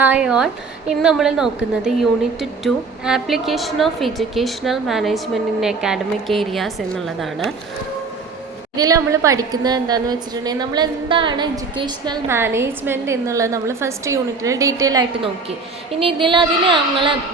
Hi all. ഇന്ന് നമ്മൾ നോക്കുന്നത് unit 2 application of educational management in academic areas എന്നുള്ളതാണ്. ഇതിൽ നമ്മൾ പഠിക്കുന്നത് എന്താണെന്ന് വെച്ചിട്ടുണ്ടെങ്കിൽ നമ്മൾ എന്താണ് എഡ്യൂക്കേഷണൽ മാനേജ്മെൻറ്റ് എന്നുള്ളത് നമ്മൾ ഫസ്റ്റ് യൂണിറ്റിൽ ഡീറ്റെയിൽ ആയിട്ട് നോക്കി. ഇനി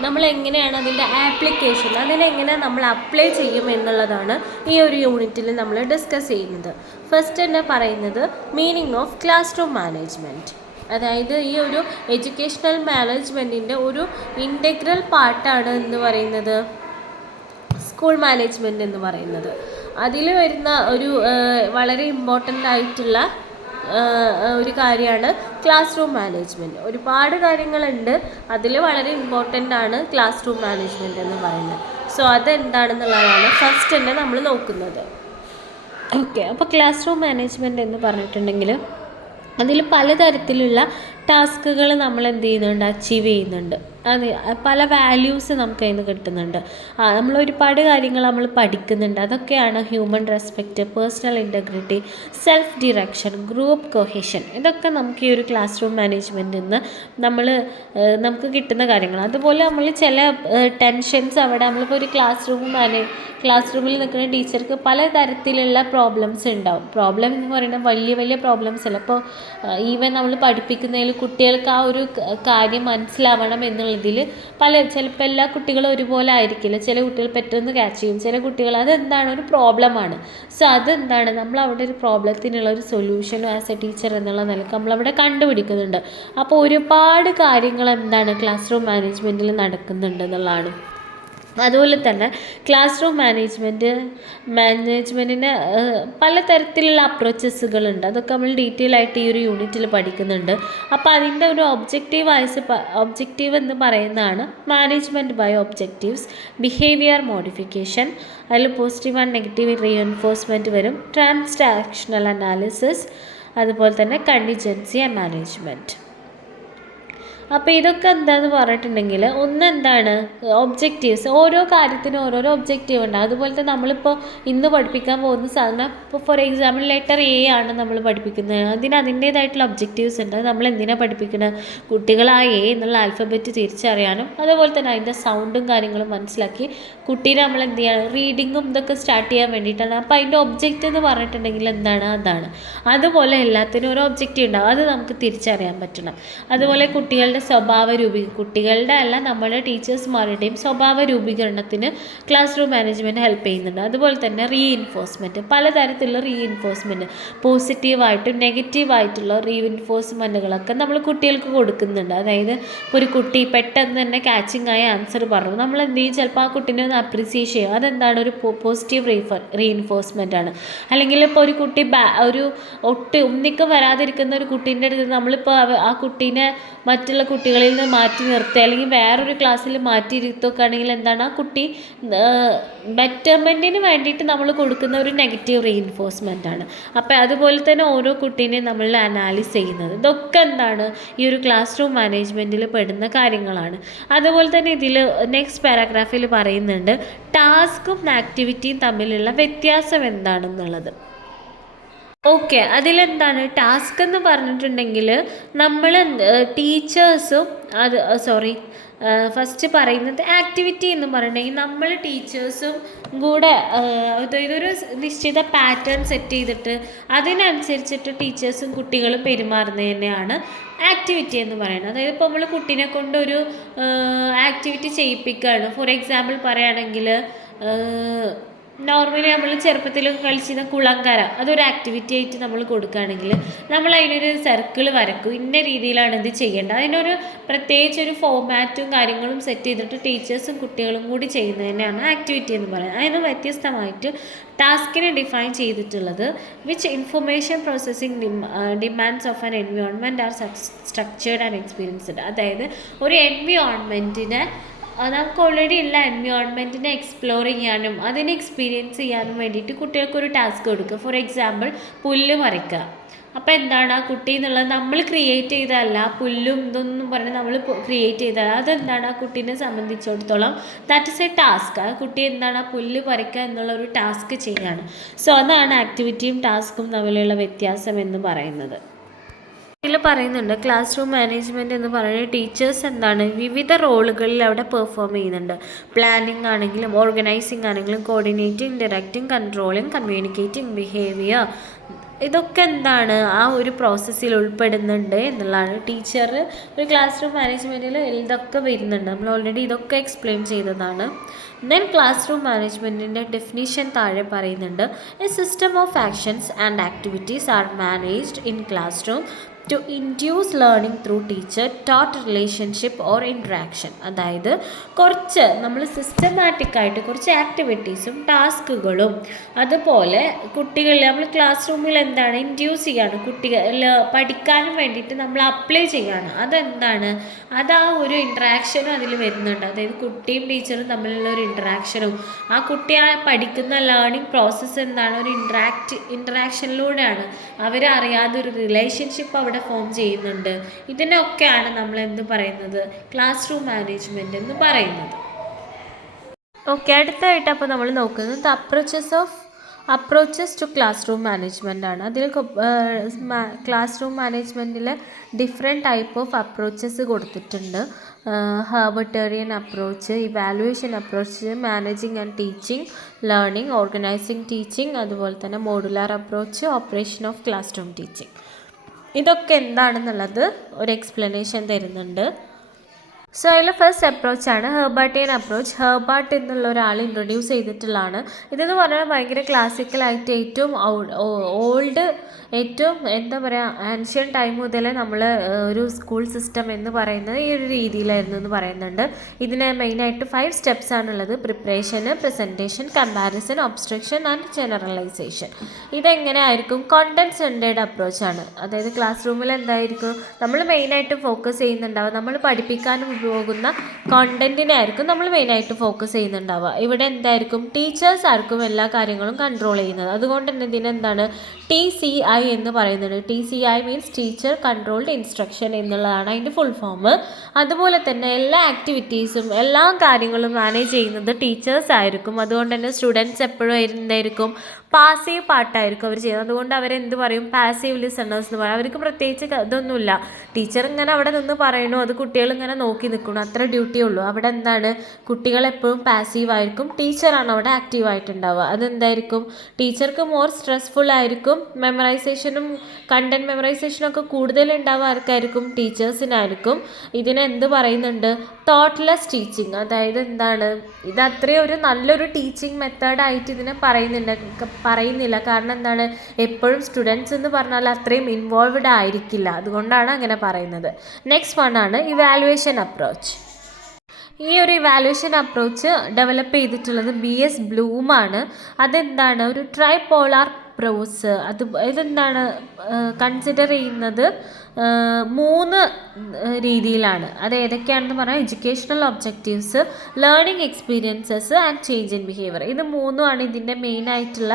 നമ്മൾ എങ്ങനെയാണ് അതിൻ്റെ ആപ്ലിക്കേഷൻ അതിനെങ്ങനെ നമ്മൾ അപ്ലൈ ചെയ്യും എന്നുള്ളതാണ് ഈ ഒരു യൂണിറ്റിൽ നമ്മൾ ഡിസ്കസ് ചെയ്യുന്നത്. ഫസ്റ്റ് തന്നെ പറയുന്നത് meaning of class room management. അതായത് ഈ ഒരു എഡ്യൂക്കേഷണൽ മാനേജ്മെൻറ്റിൻ്റെ ഒരു ഇൻ്റഗ്രൽ പാർട്ടാണ് എന്ന് പറയുന്നത് സ്കൂൾ മാനേജ്മെൻറ്റ് എന്ന് പറയുന്നത്. അതിൽ വരുന്ന ഒരു വളരെ ഇമ്പോർട്ടൻ്റ് ആയിട്ടുള്ള ഒരു കാര്യമാണ് ക്ലാസ് റൂം മാനേജ്മെൻറ്റ്. ഒരുപാട് കാര്യങ്ങളുണ്ട്, അതിൽ വളരെ ഇമ്പോർട്ടൻ്റ് ആണ് ക്ലാസ് റൂം മാനേജ്മെൻറ്റ് എന്ന് പറയുന്നത്. സോ അതെന്താണെന്നുള്ളതാണ് ഫസ്റ്റ് തന്നെ നമ്മൾ നോക്കുന്നത്. ഓക്കെ, അപ്പോൾ ക്ലാസ് റൂം മാനേജ്മെൻറ്റ് എന്ന് പറഞ്ഞിട്ടുണ്ടെങ്കിൽ അതിൽ പലതരത്തിലുള്ള ടാസ്കുകൾ നമ്മൾ എന്ത് ചെയ്യുന്നുണ്ട്, അച്ചീവ് ചെയ്യുന്നുണ്ട്. അത് പല വാല്യൂസ് നമുക്ക് അതിൽ നിന്ന് കിട്ടുന്നുണ്ട്. നമ്മൾ ഒരുപാട് കാര്യങ്ങൾ നമ്മൾ പഠിക്കുന്നുണ്ട്. അതൊക്കെയാണ് human respect, personal integrity, self direction, group cohesion. ഇതൊക്കെ നമുക്ക് ഈ ഒരു ക്ലാസ് റൂം മാനേജ്മെൻറ്റിൽ നിന്ന് നമുക്ക് കിട്ടുന്ന കാര്യങ്ങൾ. അതുപോലെ നമ്മൾ ചില ടെൻഷൻസ് അവിടെ നമ്മളിപ്പോൾ ഒരു ക്ലാസ് റൂമിൽ നിൽക്കുന്ന ടീച്ചർക്ക് പലതരത്തിലുള്ള പ്രോബ്ലംസ് ഉണ്ടാവും. പ്രോബ്ലം എന്ന് പറയുന്നത് വലിയ വലിയ പ്രോബ്ലംസ് അല്ല. ഇപ്പോൾ ഈവൻ നമ്മൾ പഠിപ്പിക്കുന്നതിൽ കുട്ടികൾക്ക് ആ ഒരു കാര്യം മനസ്സിലാവണം എന്നുള്ളതിൽ ചിലപ്പോൾ എല്ലാ കുട്ടികളും ഒരുപോലെ ആയിരിക്കില്ല. ചില കുട്ടികൾ പെട്ടെന്ന് ക്യാച്ച് ചെയ്യും, ചില കുട്ടികൾ അതെന്താണ് ഒരു പ്രോബ്ലമാണ്. സോ അതെന്താണ് നമ്മൾ അവിടെ ഒരു പ്രോബ്ലത്തിനുള്ള ഒരു സൊല്യൂഷനും ആസ് എ ടീച്ചർ എന്നുള്ള നിലക്ക് നമ്മളവിടെ കണ്ടുപിടിക്കുന്നുണ്ട്. അപ്പോൾ ഒരുപാട് കാര്യങ്ങൾ എന്താണ് ക്ലാസ് റൂം മാനേജ്മെൻറ്റിൽ നടക്കുന്നുണ്ട് എന്നുള്ളതാണ്. അതുപോലെ തന്നെ ക്ലാസ് റൂം മാനേജ്മെൻറ്റിന് പലതരത്തിലുള്ള അപ്രോച്ചസുകളുണ്ട്. അതൊക്കെ നമ്മൾ ഡീറ്റെയിൽ ആയിട്ട് ഈ ഒരു യൂണിറ്റിൽ പഠിക്കുന്നുണ്ട്. അപ്പോൾ അതിൻ്റെ ഒരു ഒബ്ജക്റ്റീവ് എന്ന് പറയുന്നതാണ് management by objectives, behaviour modification, അതിൽ പോസിറ്റീവ് ആൻഡ് നെഗറ്റീവ് റീഎൻഫോഴ്സ്മെൻറ്റ് വരും, ട്രാൻസാക്ഷണൽ അനാലിസിസ്, അതുപോലെ തന്നെ കണ്ടിജൻസി ആൻഡ് മാനേജ്മെൻറ്റ്. അപ്പോൾ ഇതൊക്കെ എന്താണെന്ന് പറഞ്ഞിട്ടുണ്ടെങ്കിൽ ഒന്നെന്താണ് ഒബ്ജക്റ്റീവ്സ്. ഓരോ കാര്യത്തിനും ഓരോരോ ഒബ്ജക്റ്റീവ് ഉണ്ട്. അതുപോലെ തന്നെ നമ്മളിപ്പോൾ ഇന്ന് പഠിപ്പിക്കാൻ പോകുന്ന സാധനം ഇപ്പോൾ ഫോർ എക്സാമ്പിൾ ലെറ്റർ എ ആണ് നമ്മൾ പഠിപ്പിക്കുന്നത്. അതിൻ്റേതായിട്ടുള്ള ഒബ്ജക്റ്റീവ്സ് ഉണ്ട്. നമ്മൾ എന്തിനാണ് പഠിപ്പിക്കുന്നത്, കുട്ടികൾ ആ എ എന്നുള്ള ആൽഫബറ്റ് തിരിച്ചറിയാനും അതുപോലെ തന്നെ അതിൻ്റെ സൗണ്ടും കാര്യങ്ങളും മനസ്സിലാക്കി കുട്ടീനെ നമ്മൾ എന്ത് ചെയ്യണം, റീഡിങ്ങും ഇതൊക്കെ സ്റ്റാർട്ട് ചെയ്യാൻ വേണ്ടിയിട്ടാണ്. അപ്പോൾ അതിൻ്റെ ഒബ്ജക്റ്റ് എന്ന് പറഞ്ഞിട്ടുണ്ടെങ്കിൽ അതാണ്. അതുപോലെ എല്ലാത്തിനും ഓരോ ഒബ്ജക്റ്റീവ് ഉണ്ടാവും, അത് നമുക്ക് തിരിച്ചറിയാൻ പറ്റണം. അതുപോലെ കുട്ടികളുടെ അല്ല നമ്മുടെ ടീച്ചേഴ്സ്മാരുടെയും സ്വഭാവ രൂപീകരണത്തിന് ക്ലാസ് റൂം മാനേജ്മെൻറ്റ് ഹെൽപ്പ് ചെയ്യുന്നുണ്ട്. അതുപോലെ തന്നെ റീഇൻഫോഴ്സ്മെൻറ്റ്, പലതരത്തിലുള്ള റീഇൻഫോഴ്സ്മെൻറ്റ്, പോസിറ്റീവായിട്ടും നെഗറ്റീവായിട്ടുള്ള റീഇൻഫോഴ്സ്മെൻറ്റുകളൊക്കെ നമ്മൾ കുട്ടികൾക്ക് കൊടുക്കുന്നുണ്ട്. അതായത് ഒരു കുട്ടി പെട്ടെന്ന് തന്നെ ക്യാച്ചിങ് ആയ ആൻസർ പറഞ്ഞു, നമ്മൾ എന്ത് ചെയ്യും, ചിലപ്പോൾ ആ കുട്ടീനെ ഒന്ന് അപ്രീസിയേറ്റ് ചെയ്യും. അതെന്താണ് ഒരു പോസിറ്റീവ് റീഇൻഫോഴ്സ്മെൻ്റ് ആണ്. അല്ലെങ്കിൽ ഇപ്പോൾ ഒരു കുട്ടി ഒന്നിക്കും വരാതിരിക്കുന്ന ഒരു കുട്ടീൻ്റെ അടുത്ത് നമ്മളിപ്പോൾ ആ കുട്ടീനെ മറ്റുള്ള കുട്ടികളിൽ നിന്ന് മാറ്റി നിർത്തുക അല്ലെങ്കിൽ വേറൊരു ക്ലാസ്സിൽ മാറ്റി ഇരുത്തുകയാണെങ്കിൽ എന്താണ്, ആ കുട്ടി ബെറ്റർമെൻറ്റിന് വേണ്ടിയിട്ട് നമ്മൾ കൊടുക്കുന്ന ഒരു നെഗറ്റീവ് റീഇൻഫോഴ്സ്മെൻ്റ് ആണ്. അപ്പോൾ അതുപോലെ തന്നെ ഓരോ കുട്ടീനെയും നമ്മൾ അനാലിസ് ചെയ്യുന്നത്, ഇതൊക്കെ എന്താണ് ഈ ഒരു ക്ലാസ് റൂം മാനേജ്മെൻറ്റിൽ പെടുന്ന കാര്യങ്ങളാണ്. അതുപോലെ തന്നെ ഇതിൽ നെക്സ്റ്റ് പാരാഗ്രാഫിൽ പറയുന്നുണ്ട് ടാസ്കും ആക്ടിവിറ്റിയും തമ്മിലുള്ള വ്യത്യാസം എന്താണെന്നുള്ളത്. ഓക്കെ, അതിലെന്താണ് ടാസ്ക് എന്ന് പറഞ്ഞിട്ടുണ്ടെങ്കിൽ നമ്മൾ ടീച്ചേഴ്സും ഫസ്റ്റ് പറയുന്നത് ആക്ടിവിറ്റി എന്ന് പറഞ്ഞിട്ടുണ്ടെങ്കിൽ നമ്മൾ ടീച്ചേഴ്സും കൂടെ ഇതൊരു നിശ്ചിത പാറ്റേൺ സെറ്റ് ചെയ്തിട്ട് അതിനനുസരിച്ചിട്ട് ടീച്ചേഴ്സും കുട്ടികളും പെരുമാറുന്നത് തന്നെയാണ് ആക്ടിവിറ്റി എന്ന് പറയുന്നത്. അതായത് ഇപ്പോൾ നമ്മൾ കുട്ടീനെ കൊണ്ടൊരു ആക്ടിവിറ്റി ചെയ്യിപ്പിക്കുകയാണ്. ഫോർ എക്സാമ്പിൾ പറയുകയാണെങ്കിൽ നോർമലി നമ്മൾ ചെറുപ്പത്തിലൊക്കെ കളിച്ചിരുന്ന കുളങ്കര, അതൊരു ആക്ടിവിറ്റി ആയിട്ട് നമ്മൾ കൊടുക്കുകയാണെങ്കിൽ നമ്മൾ അതിനൊരു സർക്കിൾ വരക്കും, ഇന്ന രീതിയിലാണ് ഇത് ചെയ്യേണ്ടത്. അതിനൊരു പ്രത്യേകിച്ചൊരു ഫോർമാറ്റും കാര്യങ്ങളും സെറ്റ് ചെയ്തിട്ട് ടീച്ചേഴ്സും കുട്ടികളും കൂടി ചെയ്യുന്നത് തന്നെയാണ് ആക്ടിവിറ്റി എന്ന് പറയുന്നത്. അതിന് വ്യത്യസ്തമായിട്ട് ടാസ്കിനെ ഡിഫൈൻ ചെയ്തിട്ടുള്ളത് which information processing demands of an environment are structured and experienced. അതായത് ഒരു എൻവയോൺമെൻറ്റിനെ നമുക്ക് ഓൾറെഡി ഉള്ള എൻവയോൺമെൻറ്റിനെ എക്സ്പ്ലോർ ചെയ്യാനും അതിനെ എക്സ്പീരിയൻസ് ചെയ്യാനും വേണ്ടിയിട്ട് കുട്ടികൾക്കൊരു ടാസ്ക് കൊടുക്കുക. ഫോർ എക്സാമ്പിൾ പുല്ല് പറിക്കുക. അപ്പോൾ എന്താണ് ആ കുട്ടി എന്നുള്ളത് നമ്മൾ ക്രിയേറ്റ് ചെയ്തതല്ല, പുല്ലും ഇതൊന്നും പറഞ്ഞ് നമ്മൾ ക്രിയേറ്റ് ചെയ്തതല്ല. അതെന്താണ് ആ കുട്ടീനെ സംബന്ധിച്ചിടത്തോളം ദാറ്റ് ഇസ് എ ടാസ്ക്. ആ കുട്ടി എന്താണ് ആ പുല്ല് പറിക്കുക എന്നുള്ള ഒരു ടാസ്ക് ചെയ്യാണ്. സോ അതാണ് ആക്ടിവിറ്റിയും ടാസ്കും തമ്മിലുള്ള വ്യത്യാസം എന്ന് പറയുന്നത്. ഇതിൽ പറയുന്നുണ്ട് ക്ലാസ് റൂം മാനേജ്മെൻറ്റ് എന്ന് പറയുന്നത് ടീച്ചേഴ്സ് എന്താണ് വിവിധ റോളുകളിൽ അവിടെ പെർഫോം ചെയ്യുന്നുണ്ട്. പ്ലാനിങ് ആണെങ്കിലും ഓർഗനൈസിങ് ആണെങ്കിലും coordinating, directing, controlling, communicating, behaviour, ഇതൊക്കെ എന്താണ് ആ ഒരു പ്രോസസ്സിൽ ഉൾപ്പെടുന്നുണ്ട് എന്നുള്ളതാണ്. ടീച്ചർ ഒരു ക്ലാസ് റൂം മാനേജ്മെൻറ്റിൽ ഇതൊക്കെ വരുന്നുണ്ട്. നമ്മൾ ഓൾറെഡി ഇതൊക്കെ എക്സ്പ്ലെയിൻ ചെയ്തതാണ്. ദെൻ ക്ലാസ് റൂം മാനേജ്മെൻറ്റിൻ്റെ ഡെഫിനിഷൻ താഴെ പറയുന്നുണ്ട്. A system of actions and activities are managed in class room to induce learning through teacher taught relationship or interaction. അതായത് കുറച്ച് നമ്മൾ സിസ്റ്റമാറ്റിക്കായിട്ട് കുറച്ച് ആക്ടിവിറ്റീസും ടാസ്കുകളും അതുപോലെ കുട്ടികളിൽ നമ്മൾ ക്ലാസ് റൂമിൽ എന്താണ് ഇൻഡ്യൂസ് ചെയ്യാണ്, കുട്ടികൾ പഠിക്കാനും വേണ്ടിയിട്ട് നമ്മൾ അപ്ലൈ ചെയ്യാണ്. അതെന്താണ്, അത് ആ ഒരു ഇൻട്രാക്ഷനും അതിൽ വരുന്നുണ്ട്. അതായത് കുട്ടിയും ടീച്ചറും തമ്മിലുള്ള ഒരു ഇൻട്രാക്ഷനും ആ കുട്ടി ആ പഠിക്കുന്ന ലേണിംഗ് പ്രോസസ്സ് എന്താണ് ഒരു ഇൻട്രാക്ഷനിലൂടെയാണ്. അവരറിയാതെ ഒരു റിലേഷൻഷിപ്പ് അവിടെ ഫോം ചെയ്യുന്നുണ്ട്. ഇതിനൊക്കെയാണ് നമ്മൾ എന്ത് പറയുന്നത് ക്ലാസ് റൂം മാനേജ്മെൻറ്റ് എന്ന് പറയുന്നത്. ഓക്കെ, അടുത്തായിട്ട് അപ്പോൾ നമ്മൾ നോക്കുന്നത് approaches to classroom management ആണ്. അതിൽ ക്ലാസ് റൂം മാനേജ്മെൻറ്റിൽ ഡിഫറെൻറ്റ് ടൈപ്പ് ഓഫ് അപ്രോച്ചസ് കൊടുത്തിട്ടുണ്ട്. Herbartian approach, evaluation approach, managing and teaching, learning, organising teaching, അതുപോലെ തന്നെ modular approach, operation of class room teaching. ഇതൊക്കെ എന്താണെന്നുള്ളത് ഒരു എക്സ്പ്ലനേഷൻ തരുന്നുണ്ട്. സോ അതിൽ ഫസ്റ്റ് അപ്രോച്ചാണ് ഹെർബർട്ടിയൻ അപ്രോച്ച്. ഹെർബർട്ട് എന്നുള്ള ഒരാൾ ഇൻട്രൊഡ്യൂസ് ചെയ്തിട്ടുള്ളതാണ്. ഇതെന്ന് പറഞ്ഞാൽ ഭയങ്കര ക്ലാസിക്കലായിട്ട് ഏറ്റവും ഏറ്റവും എന്താ പറയുക ആൻഷ്യൻ ടൈം മുതലേ നമ്മൾ ഒരു സ്കൂൾ സിസ്റ്റം എന്ന് പറയുന്നത് ഈ ഒരു രീതിയിലായിരുന്നു എന്ന് പറയുന്നുണ്ട്. ഇതിന് മെയിനായിട്ട് 5 സ്റ്റെപ്സ് ആണുള്ളത്. Preparation, presentation, comparison, obstruction and generalisation. ഇതെങ്ങനെ ആയിരിക്കും കോണ്ടന്റ് സെൻറ്റേർഡ് അപ്രോച്ചാണ്. അതായത് ക്ലാസ് റൂമിൽ എന്തായിരിക്കും നമ്മൾ മെയിനായിട്ട് ഫോക്കസ് ചെയ്യുന്നുണ്ടാവുക, നമ്മൾ പഠിപ്പിക്കാനും പോകുന്ന കോണ്ടന്റിനായിരിക്കും നമ്മൾ മെയിനായിട്ട് ഫോക്കസ് ചെയ്യുന്നുണ്ടാവുക. ഇവിടെ എന്തായിരിക്കും ടീച്ചേഴ്സ് ആയിരിക്കും എല്ലാ കാര്യങ്ങളും കൺട്രോൾ ചെയ്യുന്നത്. അതുകൊണ്ട് തന്നെ ഇതിനെന്താണ് TCI എന്ന് പറയുന്നത്. TCI means teacher controlled instruction എന്നുള്ളതാണ് അതിൻ്റെ ഫുൾ ഫോം. അതുപോലെ തന്നെ എല്ലാ ആക്ടിവിറ്റീസും എല്ലാ കാര്യങ്ങളും മാനേജ് ചെയ്യുന്നത് ടീച്ചേഴ്സ് ആയിരിക്കും. അതുകൊണ്ട് തന്നെ സ്റ്റുഡൻസ് എപ്പോഴും എന്തായിരിക്കും പാസീവ് പാർട്ടായിരിക്കും അവർ ചെയ്യുന്നത്. അതുകൊണ്ട് അവരെന്ത് പറയും പാസീവ് ലിസണേഴ്സ് എന്ന് പറയും. അവർക്ക് പ്രത്യേകിച്ച് ഇതൊന്നുമില്ല. ടീച്ചർ ഇങ്ങനെ അവിടെ നിന്ന് പറയണു, അത് കുട്ടികൾ ഇങ്ങനെ നോക്കി നിൽക്കണം, അത്ര ഡ്യൂട്ടിയേ ഉള്ളൂ. അവിടെ എന്താണ് കുട്ടികൾ എപ്പോഴും പാസീവ് ആയിരിക്കും, ടീച്ചറാണ് അവിടെ ആക്റ്റീവ് ആയിട്ടുണ്ടാവുക. അതെന്തായിരിക്കും ടീച്ചർക്ക് മോർ സ്ട്രെസ്ഫുൾ ആയിരിക്കും. മെമ്മറൈസേഷനും കണ്ടന്റ് മെമ്മറൈസേഷനും ഒക്കെ കൂടുതൽ ഉണ്ടാവുക ആർക്കായിരിക്കും ടീച്ചേഴ്സിനായിരിക്കും. ഇതിനെന്ത് പറയുന്നുണ്ട് തോട്ട്ലെസ് ടീച്ചിങ്. അതായത് എന്താണ് ഇത് അത്രയും ഒരു നല്ലൊരു ടീച്ചിങ് മെത്തേഡായിട്ട് ഇതിനെ പറയുന്നില്ല. കാരണം എന്താണ് എപ്പോഴും സ്റ്റുഡൻസ് എന്ന് പറഞ്ഞാൽ അത്രയും ഇൻവോൾവ്ഡ് ആയിരിക്കില്ല. അതുകൊണ്ടാണ് അങ്ങനെ പറയുന്നത്. നെക്സ്റ്റ് വൺ ആണ് ഇവാലുവേഷൻ അപ്രോച്ച്. ഈ ഒരു ഇവാലുവേഷൻ അപ്രോച്ച് ഡെവലപ്പ് ചെയ്തിട്ടുള്ളത് BS ബ്ലൂമാണ്. അതെന്താണ് ഒരു ട്രൈപോളാർ അപ്രോച്ച്. ഇതെന്താണ് കൺസിഡർ ചെയ്യുന്നത് 3 രീതിയിലാണ്. അത് ഏതൊക്കെയാണെന്ന് പറഞ്ഞാൽ educational objectives, learning experiences and change in behaviour. ഇത് 3ആണ് ഇതിൻ്റെ മെയിനായിട്ടുള്ള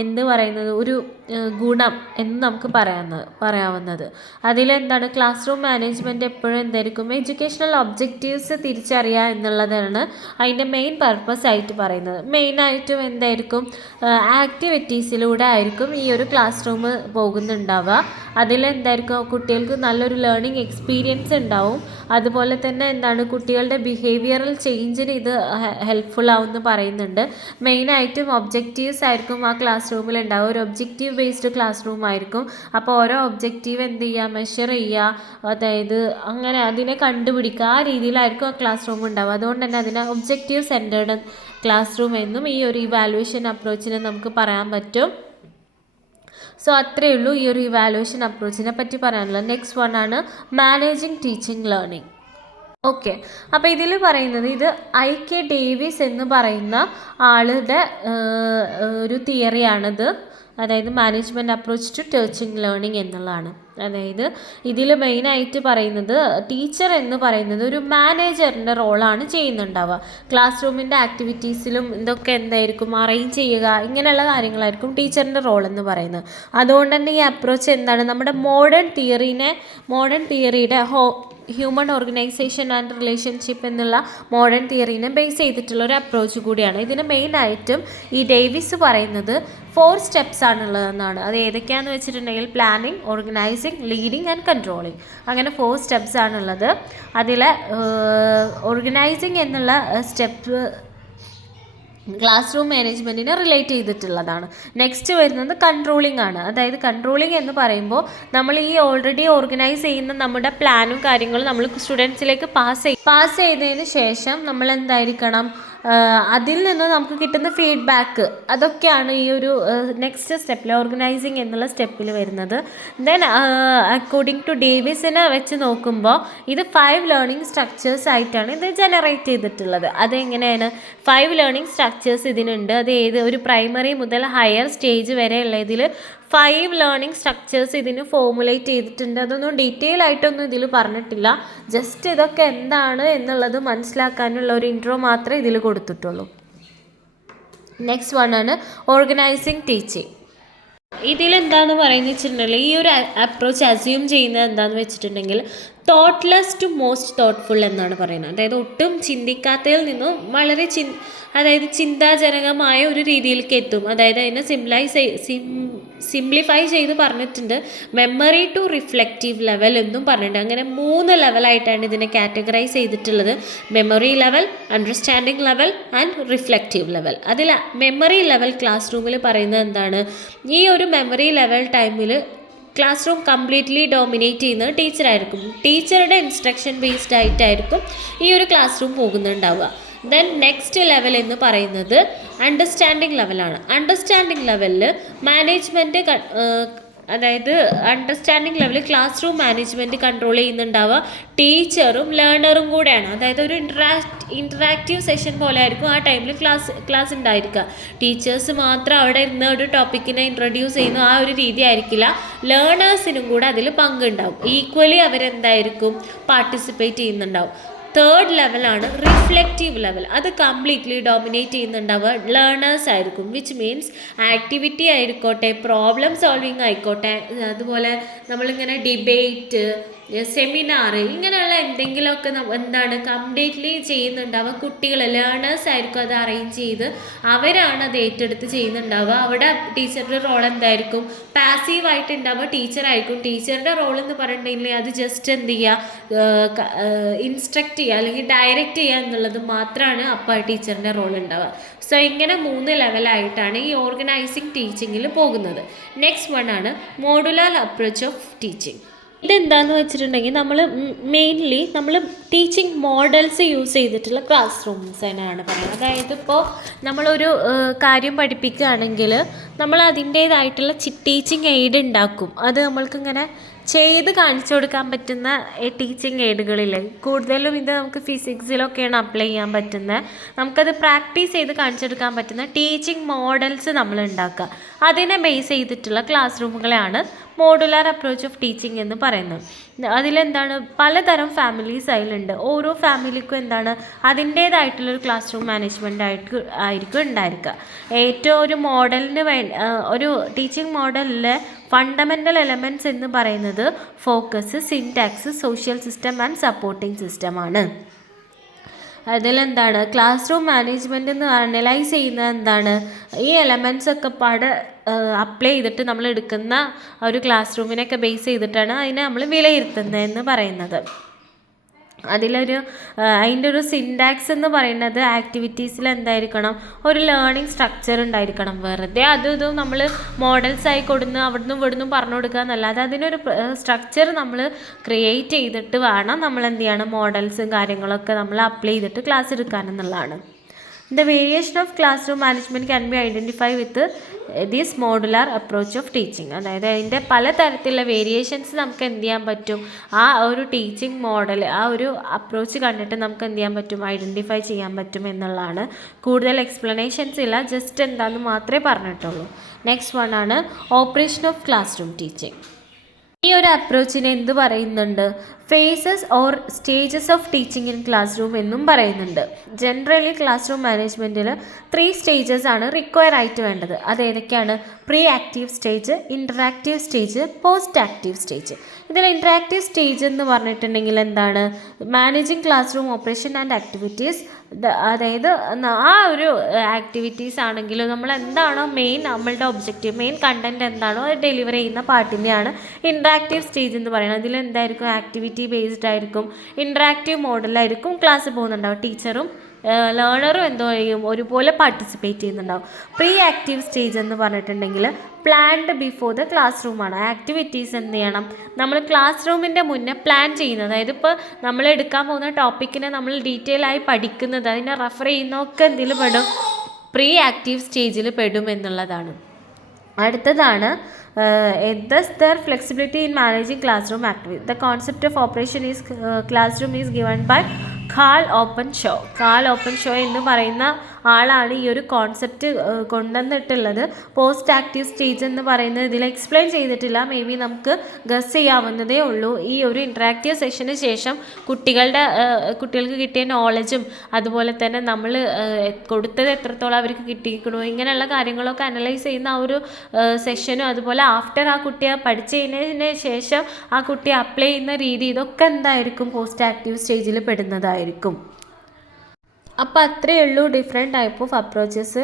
എന്ത് പറയുന്നത് ഒരു ഗുണം എന്ന് നമുക്ക് പറയാവുന്നത്. അതിലെന്താണ് ക്ലാസ് റൂം മാനേജ്മെൻറ്റ് എപ്പോഴും എന്തായിരിക്കും എഡ്യൂക്കേഷണൽ ഒബ്ജക്റ്റീവ്സ് തിരിച്ചറിയുക എന്നുള്ളതാണ് അതിൻ്റെ മെയിൻ പർപ്പസ് ആയിട്ട് പറയുന്നത്. മെയിനായിട്ടും എന്തായിരിക്കും ആക്ടിവിറ്റീസിലൂടെ ആയിരിക്കും ഈ ഒരു ക്ലാസ് റൂം പോകുന്നുണ്ടാവുക. അതിലെന്തായിരിക്കും കുട്ടികൾക്ക് നല്ലൊരു ലേണിംഗ് എക്സ്പീരിയൻസ് ഉണ്ടാവും. അതുപോലെ തന്നെ എന്താണ് കുട്ടികളുടെ ബിഹേവിയറൽ ചേഞ്ചിന് ഇത് ഹെൽപ്ഫുൾ ആവുമെന്ന് പറയുന്നുണ്ട്. മെയിനായിട്ടും ഒബ്ജക്റ്റീവ്സ് ആയിരിക്കും ആ ക്ലാസ് റൂമിൽ ഉണ്ടാവുക. ഒരു ഒബ്ജക്റ്റീവ് ബേസ്ഡ് ക്ലാസ് റൂം ആയിരിക്കും. അപ്പോൾ ഓരോ ഒബ്ജക്റ്റീവ് എന്ത് ചെയ്യുക മെഷർ ചെയ്യുക, അതായത് അങ്ങനെ അതിനെ കണ്ടുപിടിക്കുക, ആ രീതിയിലായിരിക്കും ആ ക്ലാസ് റൂം ഉണ്ടാവുക. അതുകൊണ്ട് തന്നെ അതിനെ ഒബ്ജക്റ്റീവ് സെൻറ്റേർഡ് ക്ലാസ് റൂം എന്നും ഈ ഒരു ഇവാലുവേഷൻ അപ്രോച്ചിനെ നമുക്ക് പറയാൻ പറ്റും. സോ അത്രയേ ഉള്ളൂ ഈ ഒരു ഇവാലുവേഷൻ അപ്രോച്ചിനെ പറ്റി പറയാനുള്ളത്. നെക്സ്റ്റ് വൺ ആണ് മാനേജിങ് ടീച്ചിങ് ലേണിംഗ്. ഓക്കെ, അപ്പോൾ ഇതിൽ പറയുന്നത് ഇത് IK ഡേവിസ് എന്ന് പറയുന്ന ആളുടെ ഒരു തിയറിയാണിത്. അതായത് management approach to teaching learning എന്നുള്ളതാണ്. അതായത് ഇതിൽ മെയിനായിട്ട് പറയുന്നത് ടീച്ചർ എന്ന് പറയുന്നത് ഒരു മാനേജറിൻ്റെ റോളാണ് ചെയ്യുന്നുണ്ടാവുക. ക്ലാസ് റൂമിൻ്റെ ആക്ടിവിറ്റീസിലും ഇതൊക്കെ എന്തായിരിക്കും അറേഞ്ച് ചെയ്യുക, ഇങ്ങനെയുള്ള കാര്യങ്ങളായിരിക്കും ടീച്ചറിൻ്റെ റോൾ എന്ന് പറയുന്നത്. അതുകൊണ്ട് തന്നെ ഈ അപ്രോച്ച് എന്താണ് നമ്മുടെ മോഡേൺ തിയറിയുടെ ഹ്യൂമൻ ഓർഗനൈസേഷൻ ആൻഡ് റിലേഷൻഷിപ്പ് എന്നുള്ള മോഡേൺ തിയറീനെ ബേസ് ചെയ്തിട്ടുള്ള ഒരു അപ്രോച്ച് കൂടിയാണ്. ഇതിന് മെയിനായിട്ടും ഈ ഡേവിസ് പറയുന്നത് 4 സ്റ്റെപ്സ് ആണുള്ളതെന്നാണ്. അത് ഏതൊക്കെയാണെന്ന് വെച്ചിട്ടുണ്ടെങ്കിൽ planning, organising, leading and controlling, അങ്ങനെ 4 സ്റ്റെപ്സ് ആണുള്ളത്. അതിൽ ഓർഗനൈസിങ് എന്നുള്ള സ്റ്റെപ്പ് ക്ലാസ് റൂം മാനേജ്മെൻറ്റിനെ റിലേറ്റ് ചെയ്തിട്ടുള്ളതാണ്. നെക്സ്റ്റ് വരുന്നത് കൺട്രോളിംഗ് ആണ്. അതായത് കൺട്രോളിംഗ് എന്ന് പറയുമ്പോൾ നമ്മൾ ഈ ഓൾറെഡി ഓർഗനൈസ് ചെയ്യുന്ന നമ്മുടെ പ്ലാനും കാര്യങ്ങളും നമ്മൾ സ്റ്റുഡൻസിലേക്ക് പാസ് ചെയ്തതിന് ശേഷം നമ്മൾ എന്തായിരിക്കണം, അതിൽ നിന്ന് നമുക്ക് കിട്ടുന്ന ഫീഡ്ബാക്ക്, അതൊക്കെയാണ് ഈ ഒരു നെക്സ്റ്റ് സ്റ്റെപ്പിൽ ഓർഗനൈസിങ് എന്നുള്ള സ്റ്റെപ്പിൽ വരുന്നത്. ദെൻ അക്കോർഡിംഗ് ടു ഡേവിസിനെ വെച്ച് നോക്കുമ്പോൾ ഇത് 5 ലേണിംഗ് സ്ട്രക്ചേഴ്സ് ആയിട്ടാണ് ഇത് ജനറേറ്റ് ചെയ്തിട്ടുള്ളത്. അതെങ്ങനെയാണ്? 5 ലേണിംഗ് സ്ട്രക്ചേഴ്സ് ഇതിനുണ്ട്. അത് ഒരു പ്രൈമറി മുതൽ ഹയർ സ്റ്റേജ് വരെയുള്ള ഇതിൽ 5 ലേണിംഗ് സ്ട്രക്ചേഴ്സ് ഇതിന് ഫോർമുലേറ്റ് ചെയ്തിട്ടുണ്ട്. അതൊന്നും ഡീറ്റെയിൽ ആയിട്ടൊന്നും ഇതിൽ പറഞ്ഞിട്ടില്ല. ജസ്റ്റ് ഇതൊക്കെ എന്താണ് എന്നുള്ളത് മനസ്സിലാക്കാനുള്ള ഒരു ഇൻട്രോ മാത്രമേ ഇതിൽ കൊടുത്തിട്ടുള്ളൂ. നെക്സ്റ്റ് വൺ ആണ് ഓർഗനൈസിങ് ടീച്ചിങ്. ഇതിലെന്താണെന്ന് പറയുന്നത് വെച്ചിട്ടുണ്ടെങ്കിൽ ഈ ഒരു അപ്രോച്ച് അസ്യൂം ചെയ്യുന്നത് എന്താണെന്ന് വെച്ചിട്ടുണ്ടെങ്കിൽ തോട്ട്ലെസ് ടു മോസ്റ്റ് തോട്ട്ഫുൾ എന്നാണ് പറയുന്നത്. അതായത് ഒട്ടും ചിന്തിക്കാത്തതിൽ നിന്നും വളരെ അതായത് ചിന്താജനകമായ ഒരു രീതിയിലേക്ക് എത്തും. അതായത് അതിനെ സിംപ്ലിഫൈ ചെയ്ത് പറഞ്ഞിട്ടുണ്ട്. മെമ്മറി ടു റിഫ്ലെക്റ്റീവ് ലെവൽ എന്നും പറഞ്ഞിട്ടുണ്ട്. അങ്ങനെ 3 ലെവലായിട്ടാണ് ഇതിനെ കാറ്റഗറൈസ് ചെയ്തിട്ടുള്ളത്. Memory level, understanding level and reflective level. അതിൽ മെമ്മറി ലെവൽ ക്ലാസ് റൂമിൽ പറയുന്നത് എന്താണ്? ഈ ഒരു മെമ്മറി ലെവൽ ടൈമിൽ ക്ലാസ് റൂം കംപ്ലീറ്റ്ലി ഡോമിനേറ്റ് ചെയ്യുന്നത് ടീച്ചറായിരിക്കും. ടീച്ചറുടെ ഇൻസ്ട്രക്ഷൻ ബേസ്ഡ് ആയിട്ടായിരിക്കും ഈ ഒരു ക്ലാസ് റൂം പോകുന്നുണ്ടാവുക. ദെൻ നെക്സ്റ്റ് ലെവൽ എന്ന് പറയുന്നത് അണ്ടർസ്റ്റാൻഡിങ് ലെവലാണ്. അണ്ടർസ്റ്റാൻഡിങ് ലെവലിൽ മാനേജ്മെൻറ്റ്, അതായത് അണ്ടർസ്റ്റാൻഡിങ് ലെവലിൽ ക്ലാസ് റൂം മാനേജ്മെൻറ്റ് കൺട്രോൾ ചെയ്യുന്നുണ്ടാവുക ടീച്ചറും ലേണറും കൂടെയാണ്. അതായത് ഒരു ഇൻറ്ററാക്റ്റീവ് സെഷൻ പോലെ ആയിരിക്കും ആ ടൈമിൽ ക്ലാസ് ഉണ്ടായിരിക്കുക. ടീച്ചേഴ്സ് മാത്രം അവിടെ ഇരുന്ന് ഒരു ടോപ്പിക്കിനെ ഇൻട്രൊഡ്യൂസ് ചെയ്യുന്ന ആ ഒരു രീതി ആയിരിക്കില്ല. ലേണേഴ്സിനും കൂടെ അതിൽ പങ്കുണ്ടാവും. ഈക്വലി അവരെന്തായിരിക്കും പാർട്ടിസിപ്പേറ്റ് ചെയ്യുന്നുണ്ടാവും. 3rd ലെവലാണ് റിഫ്ലെക്റ്റീവ് ലെവൽ. അത് കംപ്ലീറ്റ്ലി ഡോമിനേറ്റ് ചെയ്യുന്നുണ്ടാവുക ലേണേഴ്സ് ആയിരിക്കും. വിച്ച് മീൻസ് ആക്ടിവിറ്റി ആയിക്കോട്ടെ, പ്രോബ്ലം സോൾവിങ് ആയിക്കോട്ടെ, അതുപോലെ നമ്മളിങ്ങനെ ഡിബേറ്റ്, സെമിനാർ, ഇങ്ങനെയുള്ള എന്തെങ്കിലുമൊക്കെ എന്താണ് കംപ്ലീറ്റ്ലി ചെയ്യുന്നുണ്ടാവുക കുട്ടികൾ, ലേണേഴ്സ് ആയിരിക്കും അത് അറേഞ്ച് ചെയ്ത് അവരാണ് അത് ഏറ്റെടുത്ത് ചെയ്യുന്നുണ്ടാവുക. അവിടെ ടീച്ചറുടെ റോൾ എന്തായിരിക്കും? പാസീവായിട്ട് ഉണ്ടാവുക ടീച്ചറായിരിക്കും. ടീച്ചറുടെ റോൾ എന്ന് പറഞ്ഞിട്ടുണ്ടെങ്കിൽ അത് ജസ്റ്റ് എന്ത് ചെയ്യുക, ഇൻസ്ട്രക്റ്റ് ചെയ്യുക അല്ലെങ്കിൽ ഡയറക്റ്റ് ചെയ്യുക എന്നുള്ളത് മാത്രമാണ് അപ്പോൾ ടീച്ചറിൻ്റെ റോൾ ഉണ്ടാവുക. സോ ഇങ്ങനെ 3 ലെവലായിട്ടാണ് ഈ ഓർഗനൈസിങ് ടീച്ചിങ്ങിൽ പോകുന്നത്. നെക്സ്റ്റ് വൺ ആണ് മോഡുലാർ അപ്രോച്ച് ഓഫ് ടീച്ചിങ്. ഇതെന്താണെന്ന് വെച്ചിട്ടുണ്ടെങ്കിൽ മെയിൻലി നമ്മൾ ടീച്ചിങ് മോഡൽസ് യൂസ് ചെയ്തിട്ടുള്ള ക്ലാസ് റൂംസ് തന്നെയാണ് പറയുന്നത്. അതായത് ഇപ്പോൾ നമ്മളൊരു കാര്യം പഠിപ്പിക്കുകയാണെങ്കിൽ നമ്മൾ അതിൻ്റേതായിട്ടുള്ള ടീച്ചിങ് എയ്ഡ് ഉണ്ടാക്കും. അത് നമ്മൾക്കിങ്ങനെ ചെയ്ത് കാണിച്ചു കൊടുക്കാൻ പറ്റുന്ന ടീച്ചിങ് എയ്ഡുകളില്ലേ, കൂടുതലും ഇത് നമുക്ക് ഫിസിക്സിലൊക്കെയാണ് അപ്ലൈ ചെയ്യാൻ പറ്റുന്നത്. നമുക്കത് പ്രാക്ടീസ് ചെയ്ത് കാണിച്ചെടുക്കാൻ പറ്റുന്ന ടീച്ചിങ് മോഡൽസ് നമ്മൾ ഉണ്ടാക്കുക. അതിനെ ബേസ് ചെയ്തിട്ടുള്ള ക്ലാസ് റൂമുകളെയാണ് മോഡുലാർ അപ്രോച്ച് ഓഫ് ടീച്ചിങ് എന്ന് പറയുന്നത്. അതിലെന്താണ് പലതരം ഫാമിലീസ് അതിലുണ്ട്. ഓരോ ഫാമിലിക്കും എന്താണ് അതിൻ്റേതായിട്ടുള്ളൊരു ക്ലാസ് റൂം മാനേജ്മെൻ്റ് ആയിരിക്കും ഉണ്ടായിരിക്കുക. ഏറ്റവും ഒരു മോഡലിന് ഒരു ടീച്ചിങ് മോഡലിലെ ഫണ്ടമെൻ്റൽ എലമെൻറ്റ്സ് എന്ന് പറയുന്നത് focus, syntax, social system and supporting സിസ്റ്റമാണ്. അതിലെന്താണ് ക്ലാസ് റൂം മാനേജ്മെൻറ്റ് എന്ന് അനലൈസ് ചെയ്യുന്നത് എന്താണ്, ഈ എലമെൻറ്റ്സ് ഒക്കെ അപ്ലൈ ചെയ്തിട്ട് നമ്മൾ എടുക്കുന്ന ഒരു ക്ലാസ് റൂമിനൊക്കെ ബേസ് ചെയ്തിട്ടാണ് അതിനെ നമ്മൾ വിലയിരുത്തുന്നതെന്ന് പറയുന്നത്. അതിൻ്റെ ഒരു സിൻടാക്സ് എന്ന് പറയുന്നത് ആക്ടിവിറ്റീസിൽ എന്തായിരിക്കണം, ഒരു ലേണിംഗ് സ്ട്രക്ചർ ഉണ്ടായിരിക്കണം. വെറുതെ ഇതും നമ്മൾ മോഡൽസ് ആയി കൊടുന്ന് അവിടുന്ന് ഇവിടുന്ന് പറഞ്ഞു കൊടുക്കുക എന്നല്ലാതെ അതിനൊരു സ്ട്രക്ചർ നമ്മൾ ക്രിയേറ്റ് ചെയ്തിട്ട് വേണം നമ്മൾ എന്ത് ചെയ്യണം, മോഡൽസും കാര്യങ്ങളൊക്കെ നമ്മൾ അപ്ലൈ ചെയ്തിട്ട് class എടുക്കാനെന്നുള്ളതാണ്. The variation of classroom management can be identified with this modular approach of teaching. അതായത് അതിൻ്റെ പലതരത്തിലുള്ള വേരിയേഷൻസ് നമുക്ക് എന്ത് ചെയ്യാൻ പറ്റും, ആ ഒരു ടീച്ചിങ് മോഡൽ, ആ ഒരു അപ്രോച്ച് കണ്ടിട്ട് നമുക്ക് എന്ത് ചെയ്യാൻ പറ്റും, ഐഡൻറ്റിഫൈ ചെയ്യാൻ പറ്റും എന്നുള്ളതാണ്. കൂടുതൽ എക്സ്പ്ലനേഷൻസ് ഇല്ല, ജസ്റ്റ് എന്താണെന്ന് മാത്രമേ പറഞ്ഞിട്ടുള്ളൂ. നെക്സ്റ്റ് വൺ ആണ് operation of class room teaching. ഈ ഒരു അപ്രോച്ചിനെ എന്ത് പറയുന്നുണ്ട്? Phases or stages of teaching in class room എന്നും പറയുന്നുണ്ട്. ജനറലി ക്ലാസ് റൂം മാനേജ്മെൻറ്റിൽ 3 സ്റ്റേജസ് ആണ് റിക്വയർ ആയിട്ട് വേണ്ടത്. അതേതൊക്കെയാണ്? Pre active stage, interactive stage, post active stage. ഇതിൽ ഇൻ്ററാക്റ്റീവ് സ്റ്റേജ് എന്ന് പറഞ്ഞിട്ടുണ്ടെങ്കിൽ എന്താണ്? Managing class room operation and activities. അതായത് ആ ഒരു ആക്ടിവിറ്റീസ് ആണെങ്കിലും നമ്മൾ എന്താണോ മെയിൻ നമ്മളുടെ ഒബ്ജക്റ്റീവ്, മെയിൻ കണ്ടൻറ്റ് എന്താണോ അത് ഡെലിവർ ചെയ്യുന്ന പാർട്ടിനെയാണ് ഇൻ്ററാക്റ്റീവ് സ്റ്റേജ് എന്ന് പറയുന്നത്. അതിൽ എന്തായിരിക്കും? ആക്ടിവിറ്റി ബേസ്ഡ് ആയിരിക്കും, ഇൻ്ററാക്റ്റീവ് മോഡലായിരിക്കും ക്ലാസ് പോകുന്നുണ്ടാവും. ടീച്ചറും ലേണറും എന്തോ ചെയ്യും? ഒരുപോലെ പാർട്ടിസിപ്പേറ്റ് ചെയ്യുന്നുണ്ടാവും. പ്രീ ആക്റ്റീവ് സ്റ്റേജ് എന്ന് പറഞ്ഞിട്ടുണ്ടെങ്കിൽ പ്ലാൻഡ് ബിഫോർ ദ ക്ലാസ് റൂമാണ്. ആക്ടിവിറ്റീസ് എന്ത് ചെയ്യണം? നമ്മൾ ക്ലാസ് റൂമിൻ്റെ മുന്നേ പ്ലാൻ ചെയ്യുന്നത്. അതായത് ഇപ്പോൾ നമ്മൾ എടുക്കാൻ പോകുന്ന ടോപ്പിക്കിനെ നമ്മൾ ഡീറ്റെയിൽ ആയി പഠിക്കുന്നത്, അതിനെ റെഫർ ചെയ്യുന്നതൊക്കെ എന്തിൽ പെടും? പ്രീ ആക്റ്റീവ് സ്റ്റേജിൽ പെടും എന്നുള്ളതാണ്. അടുത്തതാണ് thus their flexibility in managing classroom activities. The concept of operation is classroom is given by Carl Openshaw. Carl Openshaw എന്ന് പറയുന്ന ആളാണ് ഈ ഒരു കോൺസെപ്റ്റ് കൊണ്ടുവന്നിട്ടുള്ളത്. പോസ്റ്റ് ആക്റ്റീവ് സ്റ്റേജ് എന്ന് പറയുന്നത് ഇതിൽ എക്സ്പ്ലെയിൻ ചെയ്തിട്ടില്ല. മേ ബി നമുക്ക് ഗസ് ചെയ്യാവുന്നതേ ഉള്ളൂ. ഈ ഒരു ഇൻട്രാക്റ്റീവ് സെഷന് ശേഷം കുട്ടികൾക്ക് കിട്ടിയ നോളജും അതുപോലെ തന്നെ നമ്മൾ കൊടുത്തത് എത്രത്തോളം അവർക്ക് കിട്ടിയിരിക്കണോ ഇങ്ങനെയുള്ള കാര്യങ്ങളൊക്കെ അനലൈസ് ചെയ്യുന്ന ആ ഒരു സെഷനും, അതുപോലെ ആഫ്റ്റർ ആ കുട്ടിയെ പഠിച്ചു കഴിഞ്ഞതിന് ശേഷം ആ കുട്ടിയെ അപ്ലൈ ചെയ്യുന്ന രീതി, ഇതൊക്കെ എന്തായിരിക്കും? പോസ്റ്റ് ആക്റ്റീവ് സ്റ്റേജിൽ പെടുന്നതായിരിക്കും. അപ്പോൾ അത്രയേ ഉള്ളൂ ഡിഫറെൻറ്റ് ടൈപ്പ് ഓഫ് അപ്രോച്ചസ്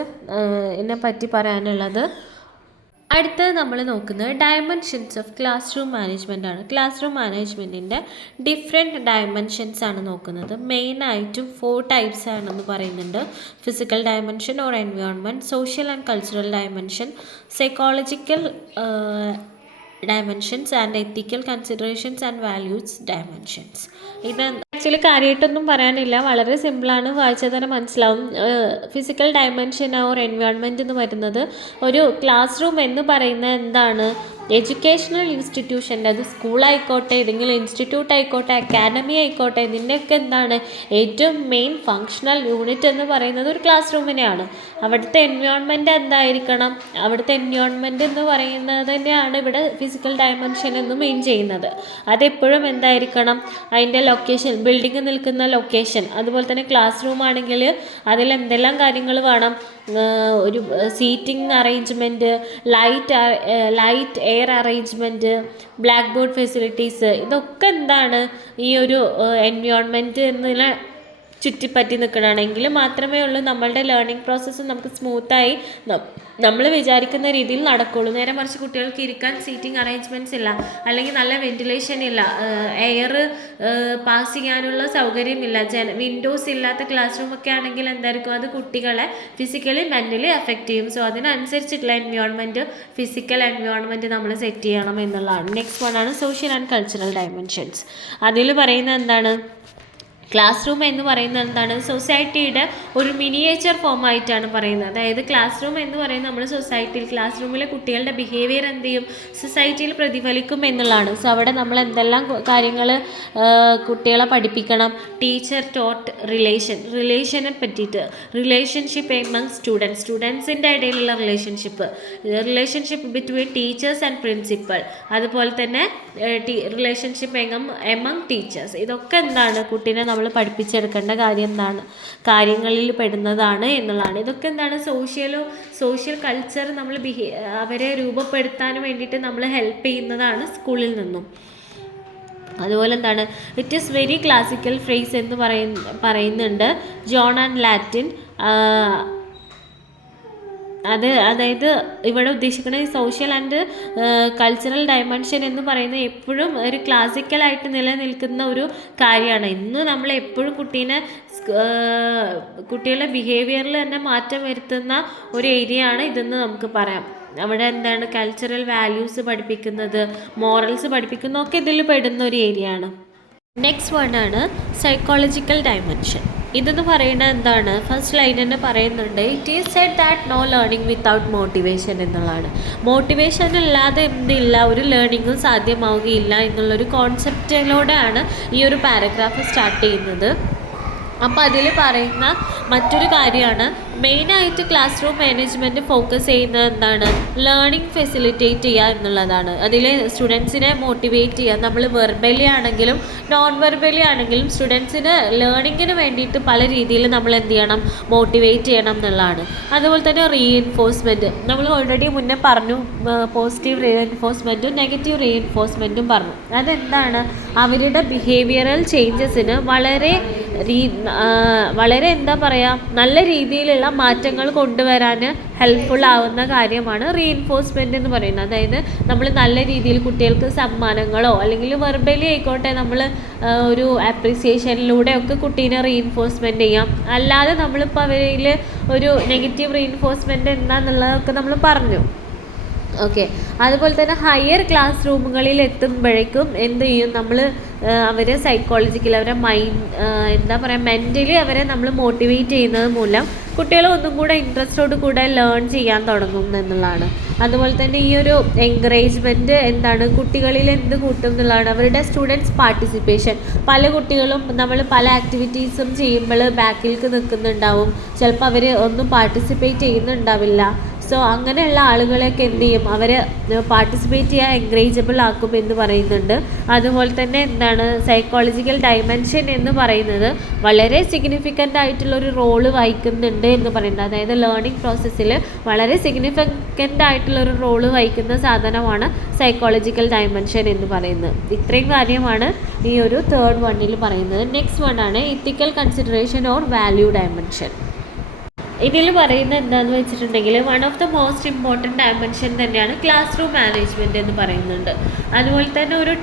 ഇതിനെ പറ്റി പറയാനുള്ളത്. അടുത്തത് നമ്മൾ നോക്കുന്നത് dimensions of class room management ആണ്. ക്ലാസ് റൂം മാനേജ്മെൻറ്റിൻ്റെ ഡിഫറെൻറ്റ് ഡയമെൻഷൻസ് ആണ് നോക്കുന്നത്. മെയിനായിട്ടും 4 ടൈപ്സ് ആണെന്ന് പറയുന്നുണ്ട്. Physical dimension or environment, social and cultural dimension, psychological dimensions and ethical considerations and values dimensions. ഇത് ആക്ച്വലി കാര്യമായിട്ടൊന്നും പറയാനില്ല, വളരെ സിമ്പിളാണ്, വായിച്ചാൽ തന്നെ മനസ്സിലാവും. ഫിസിക്കൽ ഡയമെൻഷൻ ഓർ എൻവയോൺമെൻറ്റ് എന്ന് വരുന്നത് ഒരു ക്ലാസ് റൂം എന്ന് പറയുന്നത് എന്താണ്? എഡ്യൂക്കേഷണൽ ഇൻസ്റ്റിറ്റ്യൂഷൻ്റെ, അത് സ്കൂളായിക്കോട്ടെ, ഏതെങ്കിലും ഇൻസ്റ്റിറ്റ്യൂട്ട് ആയിക്കോട്ടെ, അക്കാഡമി ആയിക്കോട്ടെ, ഇതിൻ്റെയൊക്കെ എന്താണ് ഏറ്റവും മെയിൻ ഫങ്ഷണൽ യൂണിറ്റ് എന്ന് പറയുന്നത് ഒരു ക്ലാസ് റൂമിനെയാണ്. അവിടുത്തെ എൻവയോൺമെൻറ്റ് എന്തായിരിക്കണം? അവിടുത്തെ എൻവയോൺമെൻറ്റ് എന്ന് പറയുന്നത് തന്നെയാണ് ഇവിടെ ഫിസിക്കൽ ഡയമെൻഷൻ എന്ന് മെയിൻ ചെയ്യുന്നത്. അതെപ്പോഴും എന്തായിരിക്കണം? അതിൻ്റെ ലൊക്കേഷൻ, ബിൽഡിംഗ് നിൽക്കുന്ന ലൊക്കേഷൻ, അതുപോലെ തന്നെ ക്ലാസ് റൂം ആണെങ്കിൽ അതിൽ എന്തെല്ലാം കാര്യങ്ങൾ വേണം? ഒരു seating arrangement, light air arrangement, black board facilities, ഇതൊക്കെ എന്താണ് ഈ ഒരു എൻവയോൺമെൻറ്റ് എന്നതിനെ ചുറ്റിപ്പറ്റി നിൽക്കണമെങ്കിൽ മാത്രമേ ഉള്ളൂ നമ്മളുടെ ലേണിംഗ് പ്രോസസ്സ് നമുക്ക് സ്മൂത്തായി നമ്മൾ വിചാരിക്കുന്ന രീതിയിൽ നടക്കുകയുള്ളൂ. നേരെ മറിച്ച് കുട്ടികൾക്ക് ഇരിക്കാൻ സീറ്റിംഗ് അറേഞ്ച്മെൻറ്റ്സ് ഇല്ല, അല്ലെങ്കിൽ നല്ല വെന്റിലേഷൻ ഇല്ല, എയർ പാസ് ചെയ്യാനുള്ള സൗകര്യമില്ല, വിൻഡോസ് ഇല്ലാത്ത ക്ലാസ് റൂമൊക്കെ ആണെങ്കിൽ എന്തായിരിക്കും? അത് കുട്ടികളെ ഫിസിക്കലി മെൻ്റലി എഫക്റ്റ് ചെയ്യും. സോ അതിനനുസരിച്ചിട്ടുള്ള എൻവയോൺമെൻറ്റ്, ഫിസിക്കൽ എൻവയോൺമെൻറ്റ് നമ്മൾ സെറ്റ് ചെയ്യണം എന്നുള്ളതാണ്. നെക്സ്റ്റ് വൺ ആണ് സോഷ്യൽ ആൻഡ് കൾച്ചറൽ ഡയമെൻഷൻസ്. അതിൽ പറയുന്നത് എന്താണ്? ക്ലാസ് റൂം എന്ന് പറയുന്നത് എന്താണ്? സൊസൈറ്റിയുടെ ഒരു മിനിയേച്ചർ ഫോമായിട്ടാണ് പറയുന്നത്. അതായത് ക്ലാസ് റൂം എന്ന് പറയുന്നത് നമ്മൾ സൊസൈറ്റിയിൽ, ക്ലാസ് റൂമിലെ കുട്ടികളുടെ ബിഹേവിയർ എന്ത് ചെയ്യും? സൊസൈറ്റിയിൽ പ്രതിഫലിക്കും എന്നുള്ളതാണ്. സോ അവിടെ നമ്മൾ എന്തെല്ലാം കാര്യങ്ങൾ കുട്ടികളെ പഠിപ്പിക്കണം? ടീച്ചർ ടോട്ട് റിലേഷനെ പറ്റിയിട്ട്, റിലേഷൻഷിപ്പ് എമംഗ് സ്റ്റുഡൻസിൻ്റെ ഇടയിലുള്ള relationship between teachers and principal, അതുപോലെ തന്നെ റിലേഷൻഷിപ്പ് എമംഗ് ടീച്ചേഴ്സ്. ഇതൊക്കെ എന്താണ്? കുട്ടീനെ നമ്മൾ പഠിപ്പിച്ചെടുക്കേണ്ട കാര്യങ്ങളിൽ പെടുന്നതാണ് എന്നുള്ളതാണ്. ഇതൊക്കെ എന്താണ്? സോഷ്യൽ കൾച്ചർ നമ്മൾ അവരെ രൂപപ്പെടുത്താൻ വേണ്ടിയിട്ട് നമ്മൾ ഹെൽപ്പ് ചെയ്യുന്നതാണ് സ്കൂളിൽ നിന്നും. അതുപോലെ എന്താണ്? It is very classical phrase എന്ന് പറയുന്നുണ്ട് ജോൺ ആൻഡ് ലാറ്റിൻ. അതായത് ഇവിടെ ഉദ്ദേശിക്കുന്നത് സോഷ്യൽ ആൻഡ് കൾച്ചറൽ ഡയമെൻഷൻ എന്ന് പറയുന്നത് എപ്പോഴും ഒരു ക്ലാസിക്കലായിട്ട് നിലനിൽക്കുന്ന ഒരു കാര്യമാണ്. ഇന്ന് നമ്മൾ എപ്പോഴും കുട്ടികളുടെ ബിഹേവിയറിൽ തന്നെ മാറ്റം വരുത്തുന്ന ഒരു ഏരിയ ആണ് ഇതെന്ന് നമുക്ക് പറയാം. അവിടെ എന്താണ്? കൾച്ചറൽ വാല്യൂസ് പഠിപ്പിക്കുന്നത്, മോറൽസ് പഠിപ്പിക്കുന്നതൊക്കെ ഇതിൽ പെടുന്ന ഒരു ഏരിയ ആണ്. നെക്സ്റ്റ് വൺ ആണ് സൈക്കോളജിക്കൽ ഡയമെൻഷൻ. ഇതെന്ന് പറയുന്നത് എന്താണ്? ഫസ്റ്റ് ലൈൻ തന്നെ പറയുന്നുണ്ട്, it is said that no learning without motivation എന്നുള്ളതാണ്. മോട്ടിവേഷൻ ഇല്ലാതെ എന്തില്ല, ഒരു ലേണിങ്ങും സാധ്യമാവുകയില്ല എന്നുള്ളൊരു കോൺസെപ്റ്റിലൂടെയാണ് ഈ ഒരു പാരഗ്രാഫ് സ്റ്റാർട്ട് ചെയ്യുന്നത്. അപ്പോൾ അതിൽ പറയുന്ന മറ്റൊരു കാര്യമാണ് മെയിനായിട്ട് ക്ലാസ് റൂം മാനേജ്മെൻറ്റ് ഫോക്കസ് ചെയ്യുന്നത് എന്താണ്, ലേണിംഗ് ഫെസിലിറ്റേറ്റ് ചെയ്യുക എന്നുള്ളതാണ്. അതിൽ സ്റ്റുഡൻസിനെ മോട്ടിവേറ്റ് ചെയ്യുക. നമ്മൾ വെർബലി ആണെങ്കിലും നോൺ വെർബലി ആണെങ്കിലും സ്റ്റുഡൻസിന് ലേണിങ്ങിന് വേണ്ടിയിട്ട് പല രീതിയിൽ നമ്മൾ എന്ത് ചെയ്യണം, മോട്ടിവേറ്റ് ചെയ്യണം എന്നുള്ളതാണ്. അതുപോലെ തന്നെ റീഇൻഫോഴ്സ്മെൻറ്റ് നമ്മൾ ഓൾറെഡി മുന്നേ പറഞ്ഞു, പോസിറ്റീവ് റീഇൻഫോഴ്സ്മെൻറ്റും നെഗറ്റീവ് റീഇൻഫോഴ്സ്മെൻറ്റും പറഞ്ഞു. അതെന്താണ്, അവരുടെ ബിഹേവിയറൽ ചേഞ്ചസിന് വളരെ എന്താ പറയുക, നല്ല രീതിയിലുള്ള മാറ്റങ്ങൾ കൊണ്ടുവരാൻ ഹെൽപ്ഫുൾ ആവുന്ന കാര്യമാണ് റീഇൻഫോഴ്സ്മെൻറ്റ് എന്ന് പറയുന്നത്. അതായത് നമ്മൾ നല്ല രീതിയിൽ കുട്ടികൾക്ക് സമ്മാനങ്ങളോ അല്ലെങ്കിൽ വെർബലി ആയിക്കോട്ടെ, നമ്മൾ ഒരു അപ്രിസിയേഷനിലൂടെയൊക്കെ കുട്ടീനെ റീഇൻഫോഴ്സ്മെൻറ്റ് ചെയ്യാം. അല്ലാതെ നമ്മളിപ്പോൾ അവരിൽ ഒരു നെഗറ്റീവ് റീഇൻഫോഴ്സ്മെൻറ്റ് എന്താണെന്നുള്ളതൊക്കെ നമ്മൾ പറഞ്ഞു. ഓക്കെ. അതുപോലെ തന്നെ ഹയർ ക്ലാസ് റൂമുകളിൽ എത്തുമ്പോഴേക്കും എന്ത് ചെയ്യും, നമ്മൾ അവരെ സൈക്കോളജിക്കലി, അവരെ എന്താ പറയുക, മെൻ്റലി അവരെ നമ്മൾ മോട്ടിവേറ്റ് ചെയ്യുന്നത് മൂലം കുട്ടികൾ ഒന്നും കൂടെ ഇൻട്രസ്റ്റോട് കൂടെ ലേൺ ചെയ്യാൻ തുടങ്ങും എന്നുള്ളതാണ്. അതുപോലെ തന്നെ ഈ ഒരു എൻകറേജ്മെൻറ്റ് എന്താണ്, കുട്ടികളിൽ എന്ത് കൂട്ടും എന്നുള്ളതാണ്, അവരുടെ സ്റ്റുഡൻസ് പാർട്ടിസിപ്പേഷൻ. പല കുട്ടികളും നമ്മൾ പല ആക്ടിവിറ്റീസും ചെയ്യുമ്പോൾ ബാക്കിലേക്ക് നിൽക്കുന്നുണ്ടാവും, ചിലപ്പോൾ അവർ ഒന്നും പാർട്ടിസിപ്പേറ്റ് ചെയ്യുന്നുണ്ടാവില്ല. സോ അങ്ങനെയുള്ള ആളുകളെയൊക്കെ എന്ത് ചെയ്യും, അവർ പാർട്ടിസിപ്പേറ്റ് ചെയ്യാൻ എൻകറേജബിൾ ആക്കും എന്ന് പറയുന്നുണ്ട്. അതുപോലെ തന്നെ എന്താണ്, സൈക്കോളജിക്കൽ ഡൈമെൻഷൻ എന്ന് പറയുന്നത് വളരെ സിഗ്നിഫിക്കൻ്റ് ആയിട്ടുള്ളൊരു റോള് വഹിക്കുന്നുണ്ട് എന്ന് പറയുന്നത്. അതായത് ലേണിംഗ് പ്രോസസ്സിൽ വളരെ സിഗ്നിഫിക്കൻ്റ് ആയിട്ടുള്ളൊരു റോള് വഹിക്കുന്ന സാധനമാണ് സൈക്കോളജിക്കൽ ഡൈമെൻഷൻ എന്ന് പറയുന്നത്. ഇത്രയും കാര്യമാണ് ഈ ഒരു തേർഡ് വണ്ണിൽ പറയുന്നത്. നെക്സ്റ്റ് വണ്ണാണ് ethical consideration or value dimension. ഇതിൽ പറയുന്നത് എന്താണെന്ന് വെച്ചിട്ടുണ്ടെങ്കിൽ one of the most important dimension തന്നെയാണ് ക്ലാസ് റൂം മാനേജ്മെൻറ്റ് എന്ന് പറയുന്നുണ്ട്. അതുപോലെ തന്നെ ഒരു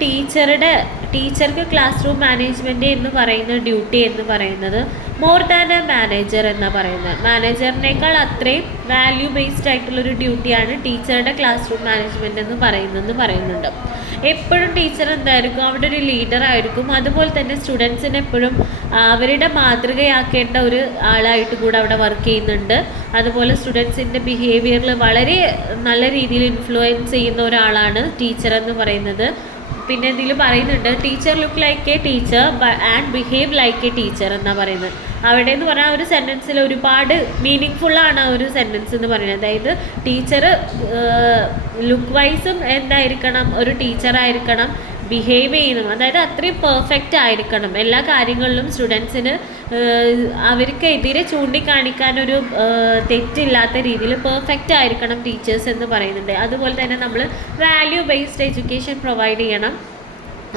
ടീച്ചർക്ക് ക്ലാസ് റൂം മാനേജ്മെൻറ്റ് എന്ന് പറയുന്ന ഡ്യൂട്ടി എന്ന് പറയുന്നത് മോർ ദാൻ എ മാനേജർ എന്നാണ് പറയുന്നത്. മാനേജറിനേക്കാൾ അത്രയും വാല്യൂ ബേസ്ഡ് ആയിട്ടുള്ളൊരു ഡ്യൂട്ടിയാണ് ടീച്ചറുടെ ക്ലാസ് റൂം മാനേജ്മെൻറ്റ് എന്ന് പറയുന്നുണ്ട്. എപ്പോഴും ടീച്ചർ എന്തായിരിക്കും, അവിടെ ഒരു ലീഡറായിരിക്കും. അതുപോലെ തന്നെ സ്റ്റുഡൻസിനെ എപ്പോഴും അവരുടെ മാതൃകയാക്കേണ്ട ഒരു ആളായിട്ട് കൂടെ അവിടെ വർക്ക് ചെയ്യുന്നുണ്ട്. അതുപോലെ സ്റ്റുഡൻസിൻ്റെ ബിഹേവിയറിൽ വളരെ നല്ല രീതിയിൽ ഇൻഫ്ലുവൻസ് ചെയ്യുന്ന ഒരാളാണ് ടീച്ചർ എന്ന് പറയുന്നത്. പിന്നെ ഇതിൽ പറയുന്നുണ്ട് teacher look like A teacher and behave like A teacher എന്നാണ് പറയുന്നത്. അവിടെ എന്ന് പറഞ്ഞാൽ ഒരു സെൻറ്റൻസിൽ ഒരുപാട് മീനിങ് ഫുള്ളാണ് ആ ഒരു സെൻറ്റൻസ് എന്ന് പറയുന്നത്. അതായത് ടീച്ചർ ലുക്ക് വൈസും എന്തായിരിക്കണം, ഒരു ടീച്ചറായിരിക്കണം, ബിഹേവ് ചെയ്യണം, അതായത് അത്രയും പെർഫെക്റ്റ് ആയിരിക്കണം എല്ലാ കാര്യങ്ങളിലും. സ്റ്റുഡൻസിന് അവർക്കെതിരെ ചൂണ്ടിക്കാണിക്കാനൊരു തെറ്റില്ലാത്ത രീതിയിൽ പെർഫെക്റ്റ് ആയിരിക്കണം ടീച്ചേഴ്സ് എന്ന് പറയുന്നുണ്ട്. അതുപോലെ തന്നെ നമ്മൾ വാല്യൂ ബേസ്ഡ് എഡ്യൂക്കേഷൻ പ്രൊവൈഡ് ചെയ്യണം.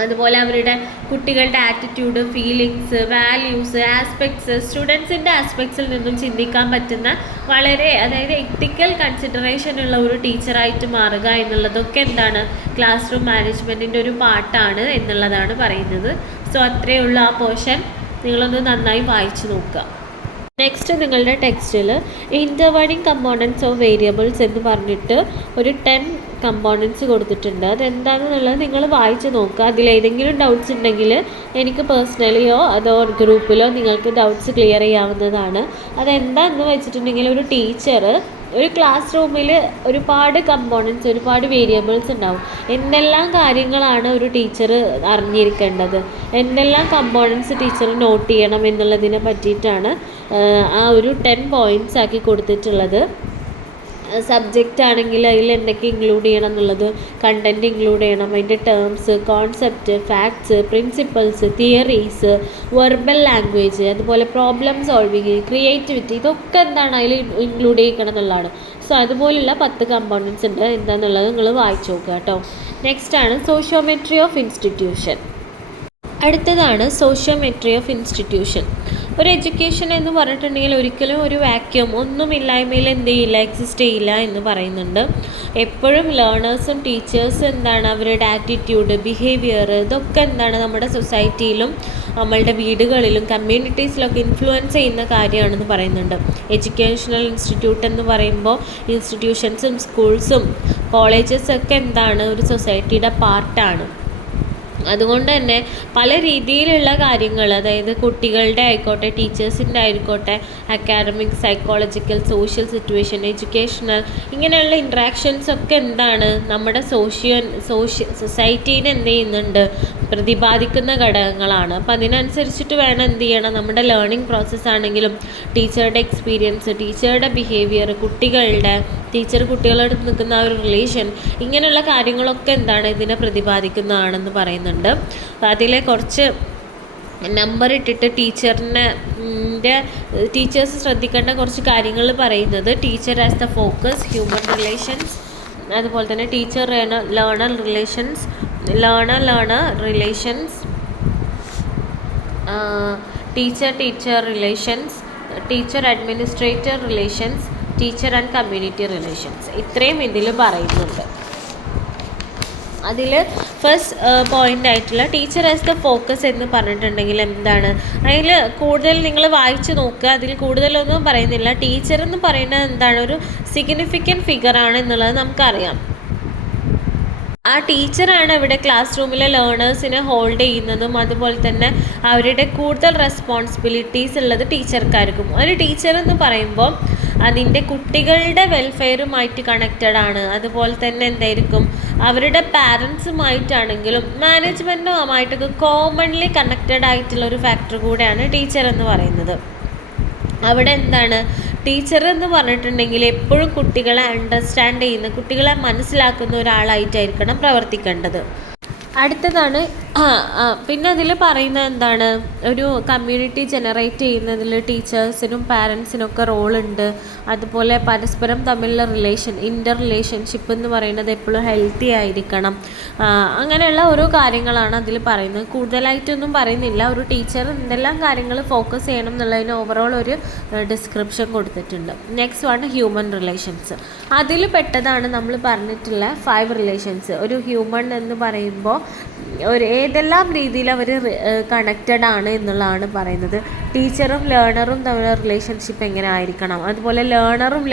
അതുപോലെ അവരുടെ കുട്ടികളുടെ ആറ്റിറ്റ്യൂഡ്, ഫീലിങ്സ്, വാല്യൂസ്, ആസ്പെക്ട്സ്, സ്റ്റുഡൻസിൻ്റെ ആസ്പെക്ട്സിൽ നിന്നും ചിന്തിക്കാൻ പറ്റുന്ന വളരെ, അതായത് എത്തിക്കൽ കൺസിഡറേഷൻ ഉള്ള ഒരു ടീച്ചറായിട്ട് മാറുക എന്നുള്ളതൊക്കെ എന്താണ്, ക്ലാസ് റൂം മാനേജ്മെൻറ്റിൻ്റെ ഒരു പാർട്ടാണ് എന്നുള്ളതാണ് പറയുന്നത്. സോ അത്രയേ ഉള്ളൂ ആ പോർഷൻ. നിങ്ങളൊന്ന് നന്നായി വായിച്ചു നോക്കുക. നെക്സ്റ്റ് നിങ്ങളുടെ ടെക്സ്റ്റിൽ ഇൻ്റർവൈഡിങ് കമ്പോണൻറ്റ്സ് ഓഫ് വേരിയബിൾസ് എന്ന് പറഞ്ഞിട്ട് ഒരു 10 കമ്പോണൻറ്റ്സ് കൊടുത്തിട്ടുണ്ട്. അതെന്താണെന്നുള്ളത് നിങ്ങൾ വായിച്ച് നോക്കുക. അതിലേതെങ്കിലും ഡൗട്ട്സ് ഉണ്ടെങ്കിൽ എനിക്ക് പേഴ്സണലിയോ അതോ ഗ്രൂപ്പിലോ നിങ്ങൾക്ക് ഡൗട്ട്സ് ക്ലിയർ ചെയ്യാവുന്നതാണ്. അതെന്താണെന്ന് വെച്ചിട്ടുണ്ടെങ്കിൽ ഒരു ടീച്ചർ ഒരു ക്ലാസ് റൂമിൽ ഒരുപാട് കമ്പോണൻറ്റ്സ്, ഒരുപാട് വേരിയബിൾസ് ഉണ്ടാവും. എന്തെല്ലാം കാര്യങ്ങളാണ് ഒരു ടീച്ചർ അറിഞ്ഞിരിക്കേണ്ടത്, എന്തെല്ലാം കമ്പോണൻറ്റ്സ് ടീച്ചർ നോട്ട് ചെയ്യണം എന്നുള്ളതിനെ പറ്റിയിട്ടാണ് ആ ഒരു 10 പോയിൻറ്റ്സ് ആക്കി കൊടുത്തിട്ടുള്ളത്. സബ്ജക്റ്റ് ആണെങ്കിൽ അതിൽ എന്തൊക്കെ ഇൻക്ലൂഡ് ചെയ്യണം എന്നുള്ളത്, കണ്ടൻറ്റ് ഇൻക്ലൂഡ് ചെയ്യണം, അതിൻ്റെ terms, concept, facts, principles, theories, verbal language, അതുപോലെ പ്രോബ്ലം സോൾവിങ്, ക്രിയേറ്റിവിറ്റി, ഇതൊക്കെ എന്താണ് അതിൽ ഇൻക്ലൂഡ് ചെയ്യിക്കണം എന്നുള്ളതാണ്. സോ അതുപോലുള്ള 10 കമ്പോണൻറ്റ്സ് ഉണ്ട്. എന്താണെന്നുള്ളത് നിങ്ങൾ വായിച്ചു നോക്കുക കേട്ടോ. നെക്സ്റ്റ് ആണ് സോഷ്യോമെട്രി ഓഫ് ഇൻസ്റ്റിറ്റ്യൂഷൻ. അടുത്തതാണ് സോഷ്യോമെട്രി ഓഫ് ഇൻസ്റ്റിറ്റ്യൂഷൻ. ഒരു എഡ്യൂക്കേഷൻ എന്ന് പറഞ്ഞിട്ടുണ്ടെങ്കിൽ ഒരിക്കലും ഒരു വാക്യൂം, ഒന്നുമില്ലായ്മയിൽ എന്ത് ചെയ്യില്ല, എക്സിസ്റ്റ് ചെയ്യില്ല എന്ന് പറയുന്നുണ്ട്. എപ്പോഴും ലേണേഴ്സും ടീച്ചേഴ്സും എന്താണ്, അവരുടെ ആറ്റിറ്റ്യൂഡ്, ബിഹേവിയർ, ഇതൊക്കെ എന്താണ് നമ്മുടെ സൊസൈറ്റിയിലും നമ്മളുടെ വീടുകളിലും കമ്മ്യൂണിറ്റീസിലൊക്കെ ഇൻഫ്ലുവൻസ് ചെയ്യുന്ന കാര്യമാണെന്ന് പറയുന്നുണ്ട്. എഡ്യൂക്കേഷണൽ ഇൻസ്റ്റിറ്റ്യൂട്ട് എന്ന് പറയുമ്പോൾ ഇൻസ്റ്റിറ്റ്യൂഷൻസും സ്കൂൾസും കോളേജസൊക്കെ എന്താണ്, ഒരു സൊസൈറ്റിയുടെ പാർട്ടാണ്. അതുകൊണ്ട് തന്നെ പല രീതിയിലുള്ള കാര്യങ്ങൾ, അതായത് കുട്ടികളുടെ ആയിക്കോട്ടെ, ടീച്ചേഴ്സിൻ്റെ ആയിക്കോട്ടെ, academic, psychological, social situation, educational, ഇങ്ങനെയുള്ള ഇൻട്രാക്ഷൻസ് ഒക്കെ എന്താണ് നമ്മുടെ സൊസൈറ്റീനെ എന്ത് ചെയ്യുന്നുണ്ട്, പ്രതിപാദിക്കുന്ന ഘടകങ്ങളാണ്. അപ്പം അതിനനുസരിച്ചിട്ട് വേണം എന്ത് ചെയ്യണം, നമ്മുടെ ലേണിംഗ് പ്രോസസ്സാണെങ്കിലും ടീച്ചറുടെ എക്സ്പീരിയൻസ്, ടീച്ചറുടെ ബിഹേവിയർ, ടീച്ചർ കുട്ടികളോട് നിൽക്കുന്ന ആ ഒരു റിലേഷൻ, ഇങ്ങനെയുള്ള കാര്യങ്ങളൊക്കെ എന്താണ് ഇതിനെ പ്രതിപാദിക്കുന്നതാണെന്ന് പറയുന്നുണ്ട്. അതിലെ കുറച്ച് നമ്പർ ഇട്ടിട്ട് ടീച്ചേഴ്സ് ശ്രദ്ധിക്കേണ്ട കുറച്ച് കാര്യങ്ങൾ പറയുന്നത്: teacher as the focus, human relations, അതുപോലെ തന്നെ teacher learner relations, teacher relations, teacher administrator relations, teacher and community relations. ഇത്രയും ഇതിൽ പറയുന്നുണ്ട്. അതിൽ ഫസ്റ്റ് പോയിൻ്റ് ആയിട്ടുള്ള ടീച്ചർ ആസ് ദ ഫോക്കസ് എന്ന് പറഞ്ഞിട്ടുണ്ടെങ്കിൽ എന്താണ്, അതിൽ കൂടുതൽ നിങ്ങൾ വായിച്ച് നോക്കുക. അതിൽ കൂടുതലൊന്നും പറയുന്നില്ല. ടീച്ചർ എന്ന് പറയുന്നത് എന്താണ്, ഒരു സിഗ്നിഫിക്കൻറ്റ് ഫിഗറാണ് എന്നുള്ളത് നമുക്കറിയാം. ആ ടീച്ചറാണ് ഇവിടെ ക്ലാസ് റൂമിലെ ലേണേഴ്സിനെ ഹോൾഡ് ചെയ്യുന്നതും അതുപോലെ തന്നെ അവരുടെ കൂടുതൽ റെസ്പോൺസിബിലിറ്റീസ് ഉള്ളത് ടീച്ചർക്കായിരിക്കും. ഒരു ടീച്ചർ എന്ന് പറയുമ്പോൾ അതിൻ്റെ കുട്ടികളുടെ വെൽഫെയറുമായിട്ട് കണക്റ്റഡ് ആണ്. അതുപോലെ തന്നെ എന്തായിരിക്കും, അവരുടെ പാരൻസുമായിട്ടാണെങ്കിലും മാനേജ്മെൻറ്റുമായിട്ടൊക്കെ കോമൺലി കണക്റ്റഡ് ആയിട്ടുള്ള ഒരു ഫാക്ടർ കൂടെയാണ് ടീച്ചർ എന്ന് പറയുന്നത്. അവിടെ എന്താണ്, ടീച്ചർ എന്ന് പറഞ്ഞിട്ടുണ്ടെങ്കിൽ എപ്പോഴും കുട്ടികളെ അണ്ടർസ്റ്റാൻഡ് ചെയ്യുന്ന, കുട്ടികളെ മനസ്സിലാക്കുന്ന ഒരാളായിട്ടായിരിക്കണം പ്രവർത്തിക്കേണ്ടത്. അടുത്തതാണ് പിന്നെ അതിൽ പറയുന്നത് എന്താണ്, ഒരു കമ്മ്യൂണിറ്റി ജനറേറ്റ് ചെയ്യുന്നതിൽ ടീച്ചേഴ്സിനും പാരൻസിനൊക്കെ റോളുണ്ട്. അതുപോലെ പരസ്പരം തമ്മിലുള്ള റിലേഷൻഷിപ്പ് എന്ന് പറയുന്നത് എപ്പോഴും ഹെൽത്തി ആയിരിക്കണം. അങ്ങനെയുള്ള ഓരോ കാര്യങ്ങളാണ് അതിൽ പറയുന്നത്. കൂടുതലായിട്ടൊന്നും പറയുന്നില്ല. ഒരു ടീച്ചർ എന്തെല്ലാം കാര്യങ്ങൾ ഫോക്കസ് ചെയ്യണം എന്നുള്ളതിന് ഓവറോൾ ഒരു ഡിസ്ക്രിപ്ഷൻ കൊടുത്തിട്ടുണ്ട്. നെക്സ്റ്റ് ആണ് ഹ്യൂമൻ റിലേഷൻസ്. അതിൽ പെട്ടതാണ് നമ്മൾ പറഞ്ഞിട്ടുള്ള 5 റിലേഷൻസ്. ഒരു ഹ്യൂമൻ എന്ന് പറയുമ്പോൾ ഏതെല്ലാം രീതിയിൽ അവർ കണക്റ്റഡ് ആണ് എന്നുള്ളതാണ് പറയുന്നത്. ടീച്ചറും ലേണറും തമ്മിലുള്ള റിലേഷൻഷിപ്പ് എങ്ങനെ ആയിരിക്കണം, അതുപോലെ ലേണറും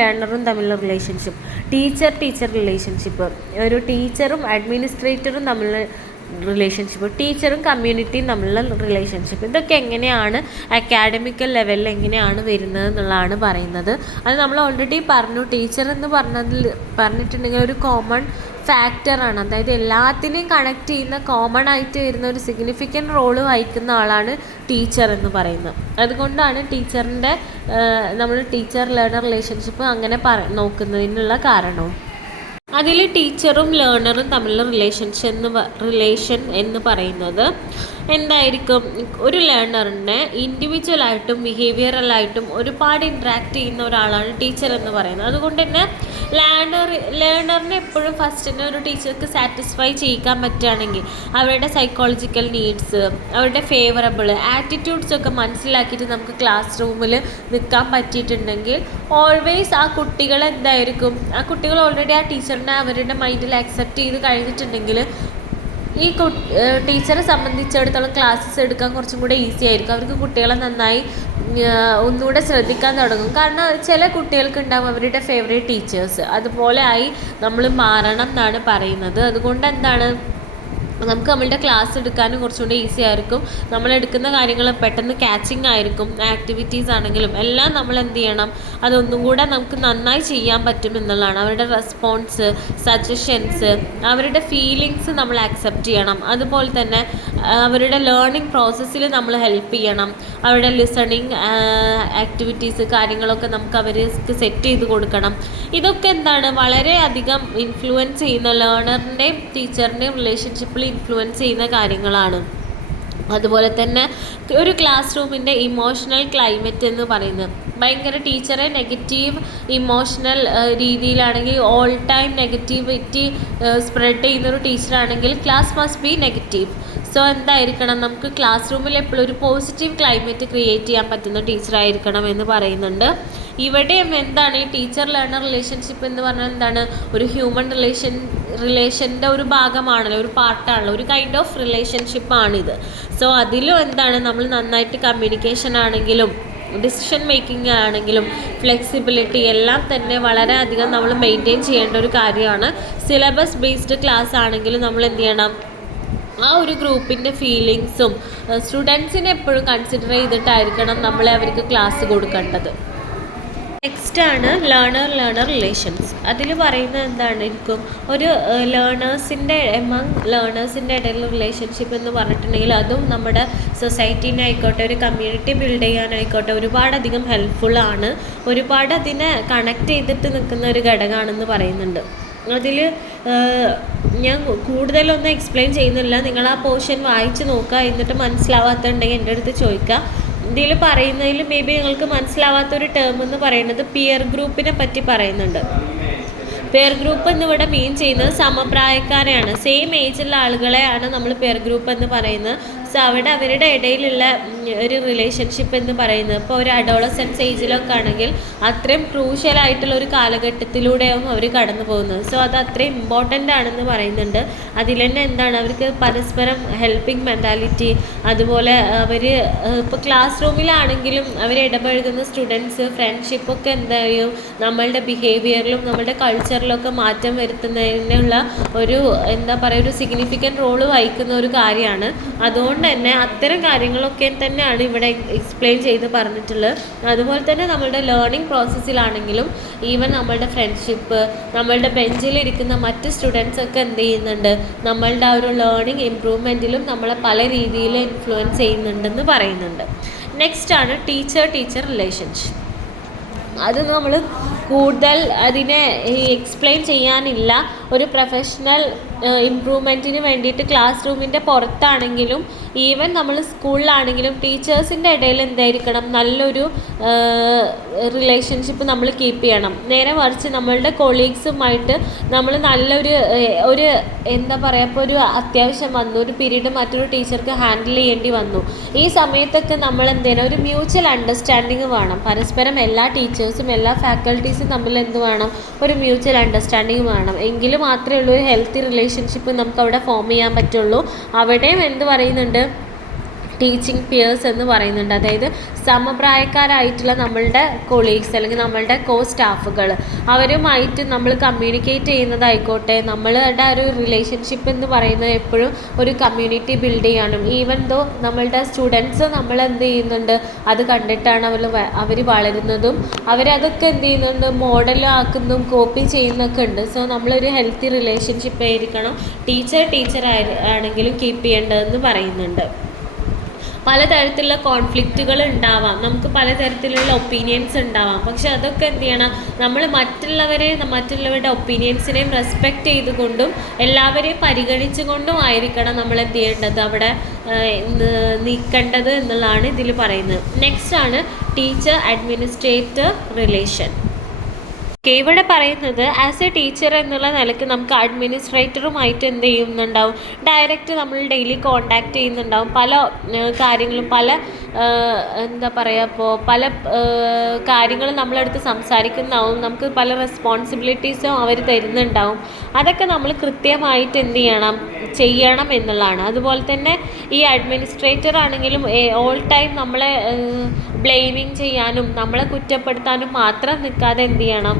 തമ്മിലുള്ള റിലേഷൻഷിപ്പ്, ടീച്ചർ റിലേഷൻഷിപ്പ്, ഒരു ടീച്ചറും അഡ്മിനിസ്ട്രേറ്ററും തമ്മിലുള്ള റിലേഷൻഷിപ്പ്, ടീച്ചറും കമ്മ്യൂണിറ്റിയും തമ്മിലുള്ള റിലേഷൻഷിപ്പ്, ഇതൊക്കെ എങ്ങനെയാണ് അക്കാഡമിക്കൽ ലെവലിൽ എങ്ങനെയാണ് വരുന്നത് എന്നുള്ളതാണ് പറയുന്നത്. അത് നമ്മൾ ഓൾറെഡി പറഞ്ഞു. ടീച്ചർ എന്ന് പറഞ്ഞിട്ടുണ്ടെങ്കിൽ ഒരു കോമൺ ഫാക്ടറാണ്. അതായത് എല്ലാത്തിനെയും കണക്ട് ചെയ്യുന്ന, കോമൺ ആയിട്ട് വരുന്ന ഒരു സിഗ്നിഫിക്കൻറ്റ് റോള് വഹിക്കുന്ന ആളാണ് ടീച്ചർ എന്ന് പറയുന്നത്. അതുകൊണ്ടാണ് നമ്മൾ ടീച്ചർ ലേണർ റിലേഷൻഷിപ്പ് അങ്ങനെ നോക്കുന്നതിനുള്ള കാരണവും. അതിൽ ടീച്ചറും ലേണറും തമ്മിലുള്ള റിലേഷൻ എന്ന് പറയുന്നത് എന്തായിരിക്കും, ഒരു ലേണറിനെ ഇൻഡിവിജ്വലായിട്ടും ബിഹേവിയറലായിട്ടും ഒരുപാട് ഇൻട്രാക്ട് ചെയ്യുന്ന ഒരാളാണ് ടീച്ചർ എന്ന് പറയുന്നത്. അതുകൊണ്ട് തന്നെ ലേണറിനെ എപ്പോഴും ഫസ്റ്റ് തന്നെ ഒരു ടീച്ചർക്ക് സാറ്റിസ്ഫൈ ചെയ്യിക്കാൻ പറ്റുകയാണെങ്കിൽ അവരുടെ സൈക്കോളജിക്കൽ നീഡ്സ്, അവരുടെ ഫേവറബിൾ ആറ്റിറ്റ്യൂഡ്സൊക്കെ മനസ്സിലാക്കിയിട്ട് നമുക്ക് ക്ലാസ് റൂമിൽ നിൽക്കാൻ പറ്റിയിട്ടുണ്ടെങ്കിൽ ഓൾവേസ് ആ കുട്ടികൾ എന്തായിരിക്കും, ആ കുട്ടികൾ ഓൾറെഡി ആ ടീച്ചറിനെ അവരുടെ മൈൻഡിൽ അക്സെപ്റ്റ് ചെയ്ത് കഴിഞ്ഞിട്ടുണ്ടെങ്കിൽ ഈ ടീച്ചറെ സംബന്ധിച്ചിടത്തോളം ക്ലാസ്സസ് എടുക്കാൻ കുറച്ചും കൂടെ ഈസി ആയിരിക്കും. അവർക്ക് കുട്ടികളെ നന്നായി ഒന്നുകൂടെ ശ്രദ്ധിക്കാൻ തുടങ്ങും. കാരണം ചില കുട്ടികൾക്ക് ഉണ്ടാവും അവരുടെ ഫേവറേറ്റ് ടീച്ചേഴ്സ്. അതുപോലെ ആയി നമ്മൾ മാറണം എന്നാണ് പറയുന്നത്. അതുകൊണ്ട് എന്താണ്, നമുക്ക് നമ്മളുടെ ക്ലാസ് എടുക്കാനും കുറച്ചുകൂടി ഈസി ആയിരിക്കും. നമ്മളെടുക്കുന്ന കാര്യങ്ങൾ പെട്ടെന്ന് ക്യാച്ചിങ് ആയിരിക്കും. ആക്ടിവിറ്റീസ് ആണെങ്കിലും എല്ലാം നമ്മൾ എന്ത് ചെയ്യണം, അതൊന്നും കൂടെ നമുക്ക് നന്നായി ചെയ്യാൻ പറ്റും എന്നുള്ളതാണ്. അവരുടെ റെസ്പോൺസ്, സജഷൻസ്, അവരുടെ ഫീലിങ്സ് നമ്മൾ ആക്സെപ്റ്റ് ചെയ്യണം. അതുപോലെ തന്നെ അവരുടെ ലേണിംഗ് പ്രോസസ്സിൽ നമ്മൾ ഹെൽപ്പ് ചെയ്യണം. അവരുടെ ലിസണിങ് ആക്ടിവിറ്റീസ് കാര്യങ്ങളൊക്കെ നമുക്ക് അവർക്ക് സെറ്റ് ചെയ്ത് കൊടുക്കണം. ഇതൊക്കെ എന്താണ്, വളരെയധികം ഇൻഫ്ലുവൻസ് ചെയ്യുന്ന, ലേണറിൻ്റെയും ടീച്ചറിൻ്റെയും റിലേഷൻഷിപ്പിൽ ഇൻഫ്ലുവൻസ് ചെയ്യുന്ന കാര്യങ്ങളാണ്. അതുപോലെ തന്നെ ഒരു ക്ലാസ് റൂമിൻ്റെ ഇമോഷണൽ ക്ലൈമറ്റ് എന്ന് പറയുന്നത് ഭയങ്കര, ടീച്ചറെ നെഗറ്റീവ് ഇമോഷണൽ രീതിയിലാണെങ്കിൽ ഓൾ ടൈം നെഗറ്റിവിറ്റി സ്പ്രെഡ് ചെയ്യുന്നൊരു ടീച്ചറാണെങ്കിൽ class must be negative. So എന്തായിരിക്കണം, നമുക്ക് ക്ലാസ് റൂമിൽ എപ്പോഴും ഒരു പോസിറ്റീവ് ക്ലൈമറ്റ് ക്രിയേറ്റ് ചെയ്യാൻ പറ്റുന്ന ടീച്ചറായിരിക്കണം എന്ന് പറയുന്നുണ്ട്. ഇവിടെയും എന്താണ്, ഈ ടീച്ചർ ലേണർ റിലേഷൻഷിപ്പ് എന്ന് പറഞ്ഞാൽ എന്താണ്, ഒരു ഹ്യൂമൻ റിലേഷൻ്റെ ഒരു ഭാഗമാണല്ലോ, ഒരു പാർട്ടാണല്ലോ, ഒരു കൈൻഡ് ഓഫ് റിലേഷൻഷിപ്പാണിത്. സോ അതിലും എന്താണ്, നമ്മൾ നന്നായിട്ട് കമ്മ്യൂണിക്കേഷൻ ആണെങ്കിലും ഡിസിഷൻ മേക്കിംഗ് ആണെങ്കിലും ഫ്ലെക്സിബിലിറ്റി എല്ലാം തന്നെ വളരെയധികം നമ്മൾ മെയിൻറ്റെയിൻ ചെയ്യേണ്ട ഒരു കാര്യമാണ്. സിലബസ് ബേസ്ഡ് ക്ലാസ് ആണെങ്കിലും നമ്മൾ എന്ത് ചെയ്യണം, ആ ഒരു ഗ്രൂപ്പിൻ്റെ ഫീലിങ്സും സ്റ്റുഡൻസിനെ എപ്പോഴും കൺസിഡർ ചെയ്തിട്ടായിരിക്കണം നമ്മളെ അവർക്ക് ക്ലാസ് കൊടുക്കേണ്ടത്. നെക്സ്റ്റാണ് ലേണർ റിലേഷൻസ്. അതിൽ പറയുന്നത് എന്തായിരിക്കും, ഒരു ലേണേഴ്സിൻ്റെ ഇടയിലുള്ള റിലേഷൻഷിപ്പ് എന്ന് പറഞ്ഞിട്ടുണ്ടെങ്കിൽ അതും നമ്മുടെ സൊസൈറ്റീനെ ആയിക്കോട്ടെ ഒരു കമ്മ്യൂണിറ്റി ബിൽഡ് ചെയ്യാനായിക്കോട്ടെ ഒരുപാടധികം ഹെൽപ്ഫുള്ളാണ്, ഒരുപാട് അതിനെ കണക്ട് ചെയ്തിട്ട് നിൽക്കുന്ന ഒരു ഘടകമാണെന്ന് പറയുന്നുണ്ട്. അതിൽ ഞാൻ കൂടുതലൊന്നും എക്സ്പ്ലെയിൻ ചെയ്യുന്നില്ല, നിങ്ങൾ ആ പോർഷൻ വായിച്ച് നോക്കുക, എന്നിട്ട് മനസ്സിലാവാത്തുണ്ടെങ്കിൽ എൻ്റെ അടുത്ത് ചോദിക്കുക. ഇതിൽ പറയുന്നതിൽ മേ ബി നിങ്ങൾക്ക് മനസ്സിലാവാത്തൊരു ടേം എന്ന് പറയുന്നത് പിയർ ഗ്രൂപ്പിനെ പറ്റി പറയുന്നുണ്ട്. പെയർ ഗ്രൂപ്പ് എന്നിവിടെ മീൻ ചെയ്യുന്നത് സമപ്രായക്കാരെയാണ്, സെയിം ഏജുള്ള ആളുകളെയാണ് നമ്മൾ പെയർ ഗ്രൂപ്പ് എന്ന് പറയുന്നത്. സോ അവിടെ അവരുടെ ഇടയിലുള്ള ഒരു റിലേഷൻഷിപ്പ് എന്ന് പറയുന്നത് ഇപ്പോൾ ഒരു അഡോളസെൻസ് ഏജിലൊക്കെ ആണെങ്കിൽ അത്രയും ക്രൂഷ്യലായിട്ടുള്ള ഒരു കാലഘട്ടത്തിലൂടെയാവും അവർ കടന്നു പോകുന്നത്. സോ അത് അത്രയും ഇമ്പോർട്ടൻ്റ് ആണെന്ന് പറയുന്നുണ്ട്. അതിൽ തന്നെ എന്താണ് അവർക്ക് പരസ്പരം ഹെൽപ്പിംഗ് മെൻറ്റാലിറ്റി, അതുപോലെ അവർ ഇപ്പോൾ ക്ലാസ് റൂമിലാണെങ്കിലും അവർ ഇടപഴകുന്ന സ്റ്റുഡൻസ് ഫ്രണ്ട്ഷിപ്പൊക്കെ എന്തായും നമ്മളുടെ ബിഹേവിയറിലും നമ്മളുടെ കൾച്ചറിലൊക്കെ മാറ്റം വരുത്തുന്നതിനുള്ള ഒരു എന്താ പറയുക ഒരു സിഗ്നിഫിക്കൻറ്റ് റോള് വഹിക്കുന്ന ഒരു കാര്യമാണ്. അതുകൊണ്ട് തന്നെ അത്തരം കാര്യങ്ങളൊക്കെ തന്നെയാണ് ഇവിടെ എക്സ്പ്ലെയിൻ ചെയ്ത് പറഞ്ഞിട്ടുള്ളത്. അതുപോലെ തന്നെ നമ്മളുടെ ലേണിംഗ് പ്രോസസ്സിലാണെങ്കിലും ഈവൻ നമ്മളുടെ ഫ്രണ്ട്ഷിപ്പ്, നമ്മളുടെ ബെഞ്ചിലിരിക്കുന്ന മറ്റ് സ്റ്റുഡൻസൊക്കെ എന്ത് ചെയ്യുന്നുണ്ട്, നമ്മളുടെ ആ ഒരു ലേണിംഗ് ഇമ്പ്രൂവ്മെൻറ്റിലും നമ്മളെ പല രീതിയിൽ ഇൻഫ്ലുവൻസ് ചെയ്യുന്നുണ്ടെന്ന് പറയുന്നുണ്ട്. നെക്സ്റ്റാണ് ടീച്ചർ റിലേഷൻഷിപ്പ്. അത് നമ്മൾ കൂടുതൽ അതിനെ എക്സ്പ്ലെയിൻ ചെയ്യാനില്ല. ഒരു പ്രൊഫഷണൽ ഇമ്പ്രൂവ്മെൻറ്റിന് വേണ്ടിയിട്ട് ക്ലാസ് റൂമിൻ്റെ പുറത്താണെങ്കിലും ഈവൻ നമ്മൾ സ്കൂളിലാണെങ്കിലും ടീച്ചേഴ്സിൻ്റെ ഇടയിൽ എന്തായിരിക്കണം, നല്ലൊരു റിലേഷൻഷിപ്പ് നമ്മൾ കീപ്പ് ചെയ്യണം. നേരെ മറിച്ച് നമ്മളുടെ കൊളീഗ്സുമായിട്ട് നമ്മൾ നല്ലൊരു എന്താ പറയുക, ഇപ്പോൾ ഒരു അത്യാവശ്യം വന്നു, ഒരു പീരീഡ് മറ്റൊരു ടീച്ചർക്ക് ഹാൻഡിൽ ചെയ്യേണ്ടി വന്നു, ഈ സമയത്തൊക്കെ നമ്മൾ എന്ത് ചെയ്യണം, ഒരു മ്യൂച്വൽ അണ്ടർസ്റ്റാൻഡിങ് വേണം. പരസ്പരം എല്ലാ ടീച്ചേഴ്സും എല്ലാ ഫാക്കൽറ്റീസും തമ്മിൽ എന്ത് വേണം, ഒരു മ്യൂച്വൽ അണ്ടർസ്റ്റാൻഡിങ് വേണം. എങ്കിൽ മാത്രമേ ഉള്ളൂ ഒരു ഹെൽത്തി റിലേഷൻഷിപ്പ് നമുക്ക് അവിടെ ഫോം ചെയ്യാൻ പറ്റുള്ളൂ. അവിടെയും എന്ത് പറയുന്നുണ്ട്, ടീച്ചിങ് പിയേഴ്സ് എന്ന് പറയുന്നുണ്ട്. അതായത് സമപ്രായക്കാരായിട്ടുള്ള നമ്മളുടെ കൊളീഗ്സ് അല്ലെങ്കിൽ നമ്മളുടെ സ്റ്റാഫുകൾ അവരുമായിട്ട് നമ്മൾ കമ്മ്യൂണിക്കേറ്റ് ചെയ്യുന്നതായിക്കോട്ടെ, നമ്മളുടെ ഒരു റിലേഷൻഷിപ്പ് എന്ന് പറയുന്നത് എപ്പോഴും ഒരു കമ്മ്യൂണിറ്റി ബിൽഡ് ചെയ്യാനും ഈവൻ ദോ നമ്മളുടെ സ്റ്റുഡൻസ് നമ്മൾ എന്ത് ചെയ്യുന്നുണ്ട് അത് കണ്ടിട്ടാണ് അവർ വളരുന്നതും അവരതൊക്കെ എന്ത് ചെയ്യുന്നുണ്ട് മോഡലാക്കുന്നതും കോപ്പി ചെയ്യുന്നൊക്കെ ഉണ്ട്. സോ നമ്മളൊരു ഹെൽത്തി റിലേഷൻഷിപ്പ് ആയിരിക്കണം ടീച്ചർ ആണെങ്കിലും കീപ്പ് ചെയ്യേണ്ടതെന്ന് പറയുന്നുണ്ട്. പലതരത്തിലുള്ള കോൺഫ്ലിക്റ്റുകൾ ഉണ്ടാവാം, നമുക്ക് പലതരത്തിലുള്ള ഒപ്പീനിയൻസ് ഉണ്ടാവാം. പക്ഷെ അതൊക്കെ എന്ത് ചെയ്യണം, നമ്മൾ മറ്റുള്ളവരുടെ ഒപ്പീനിയൻസിനെയും റെസ്പെക്റ്റ് ചെയ്തുകൊണ്ടും എല്ലാവരെയും പരിഗണിച്ചുകൊണ്ടും ആയിരിക്കണം നമ്മൾ എന്ത് ചെയ്യേണ്ടത് അവിടെ നിൽക്കേണ്ടത് എന്നുള്ളതാണ് ഇതിൽ പറയുന്നത്. നെക്സ്റ്റ് ആണ് ടീച്ചർ അഡ്മിനിസ്ട്രേറ്റർ റിലേഷൻ. ഇവിടെ പറയുന്നത് ആസ് എ ടീച്ചർ എന്നുള്ള നിലയ്ക്ക് നമുക്ക് അഡ്മിനിസ്ട്രേറ്ററുമായിട്ട് എന്ത് ചെയ്യുന്നുണ്ടാവും, ഡയറക്റ്റ് നമ്മൾ ഡെയിലി കോണ്ടാക്ട് ചെയ്യുന്നുണ്ടാവും. പല കാര്യങ്ങളും എന്താ പറയുക, ഇപ്പോൾ പല കാര്യങ്ങളും നമ്മളെടുത്ത് സംസാരിക്കുന്നതാവും, നമുക്ക് പല റെസ്പോൺസിബിലിറ്റീസും അവർ തരുന്നുണ്ടാവും. അതൊക്കെ നമ്മൾ കൃത്യമായിട്ട് എന്ത് ചെയ്യണം എന്നുള്ളതാണ്. അതുപോലെ തന്നെ ഈ അഡ്മിനിസ്ട്രേറ്റർ ആണെങ്കിലും ഓൾ ടൈം നമ്മളെ ബ്ലെയിമിങ് ചെയ്യാനും നമ്മളെ കുറ്റപ്പെടുത്താനും മാത്രം നിൽക്കാതെ എന്ത് ചെയ്യണം,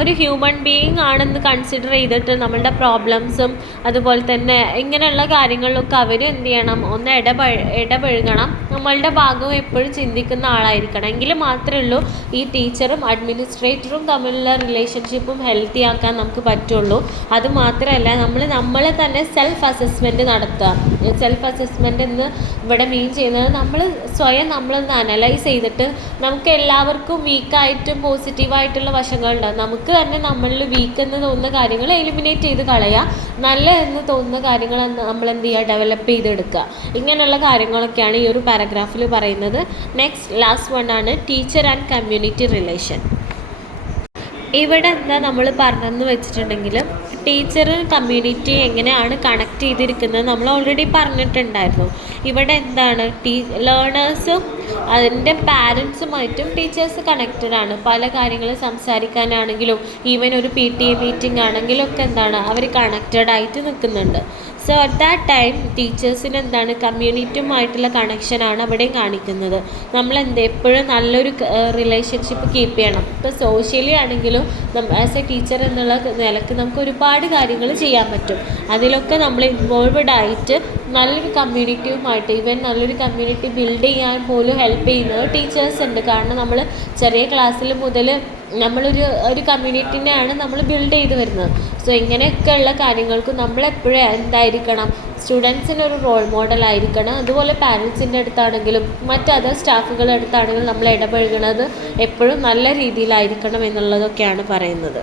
ഒരു ഹ്യൂമൻ ബീയിങ് ആണെന്ന് കൺസിഡർ ചെയ്തിട്ട് നമ്മളുടെ പ്രോബ്ലംസും അതുപോലെ തന്നെ ഇങ്ങനെയുള്ള കാര്യങ്ങളിലൊക്കെ അവർ എന്ത് ചെയ്യണം, ഒന്ന് ഇടപഴകണം. നമ്മളുടെ ഭാഗവും എപ്പോഴും ചിന്തിക്കുന്ന ആളായിരിക്കണം. എങ്കിൽ മാത്രമേ ഉള്ളൂ ഈ ടീച്ചറും അഡ്മിനിസ്ട്രേറ്ററും തമ്മിലുള്ള റിലേഷൻഷിപ്പും ഹെൽത്തി ആക്കാൻ നമുക്ക് പറ്റുള്ളൂ. അതുമാത്രമല്ല നമ്മളെ തന്നെ സെൽഫ് അസസ്മെൻറ്റ് നടത്തുക. സെൽഫ് അസസ്മെൻറ്റ് എന്ന് ഇവിടെ മീൻ ചെയ്യുന്നത് നമ്മൾ സ്വയം നമ്മളൊന്ന് അനലൈസ് ചെയ്തിട്ട് നമുക്ക് എല്ലാവർക്കും വീക്കായിട്ടും പോസിറ്റീവായിട്ടുള്ള വശങ്ങളുണ്ടാകും. നമുക്ക് തന്നെ നമ്മളിൽ വീക്ക് എന്ന് തോന്നുന്ന കാര്യങ്ങൾ എലിമിനേറ്റ് ചെയ്ത് കളയുക, നല്ല എന്ന് തോന്നുന്ന കാര്യങ്ങൾ നമ്മൾ എന്ത് ചെയ്യുക, ഡെവലപ്പ് ചെയ്തെടുക്കുക. ഇങ്ങനെയുള്ള കാര്യങ്ങളൊക്കെയാണ് ഈ ഒരു പാരഗ്രാഫിൽ പറയുന്നത്. നെക്സ്റ്റ് ലാസ്റ്റ് വൺ ആണ് ടീച്ചർ ആൻഡ് കമ്മ്യൂണിറ്റി റിലേഷൻ. ഇവിടെ എന്താ നമ്മൾ പറഞ്ഞതെന്ന് വെച്ചിട്ടുണ്ടെങ്കിൽ ടീച്ചറും കമ്മ്യൂണിറ്റി എങ്ങനെയാണ് കണക്ട് ചെയ്തിരിക്കുന്നത് നമ്മൾ ഓൾറെഡി പറഞ്ഞിട്ടുണ്ടായിരുന്നു. ഇവിടെ എന്താണ് ലേണേഴ്സും അതിൻ്റെ പാരൻസുമായിട്ടും ടീച്ചേഴ്സ് കണക്റ്റഡ് ആണ്. പല കാര്യങ്ങളും സംസാരിക്കാനാണെങ്കിലും ഈവൻ ഒരു PTA മീറ്റിംഗ് ആണെങ്കിലും ഒക്കെ എന്താണ് അവർ കണക്റ്റഡ് ആയിട്ട് നിൽക്കുന്നുണ്ട്. സോ അറ്റ് ദാറ്റ് ടൈം ടീച്ചേഴ്സിന് എന്താണ് കമ്മ്യൂണിറ്റിയുമായിട്ടുള്ള കണക്ഷനാണ് അവിടെയും കാണിക്കുന്നത്. എപ്പോഴും നല്ലൊരു റിലേഷൻഷിപ്പ് കീപ്പ് ചെയ്യണം. ഇപ്പോൾ സോഷ്യലി ആണെങ്കിലും ആസ് എ ടീച്ചർ എന്നുള്ള നിലക്ക് നമുക്ക് ഒരുപാട് കാര്യങ്ങൾ ചെയ്യാൻ പറ്റും. അതിലൊക്കെ നമ്മൾ ഇൻവോൾവഡ് ആയിട്ട് നല്ലൊരു കമ്മ്യൂണിറ്റിയുമായിട്ട് ഈവൻ നല്ലൊരു കമ്മ്യൂണിറ്റി ബിൽഡ് ചെയ്യാൻ പോലും ഹെൽപ്പ് ചെയ്യുന്നത് ടീച്ചേഴ്സ് ഉണ്ട്. കാരണം നമ്മൾ ചെറിയ ക്ലാസ്സിൽ മുതൽ ഒരു കമ്മ്യൂണിറ്റിനെയാണ് നമ്മൾ ബിൽഡ് ചെയ്ത് വരുന്നത്. സോ ഇങ്ങനെയൊക്കെയുള്ള കാര്യങ്ങൾക്ക് നമ്മളെപ്പോഴും എന്തായിരിക്കണം, സ്റ്റുഡൻസിന് ഒരു റോൾ മോഡൽ ആയിരിക്കണം. അതുപോലെ പാരൻസിൻ്റെ അടുത്താണെങ്കിലും മറ്റ് അതർ സ്റ്റാഫുകളുടെ അടുത്താണെങ്കിലും നമ്മൾ ഇടപഴകുന്നത് എപ്പോഴും നല്ല രീതിയിലായിരിക്കണം എന്നുള്ളതൊക്കെയാണ് പറയുന്നത്.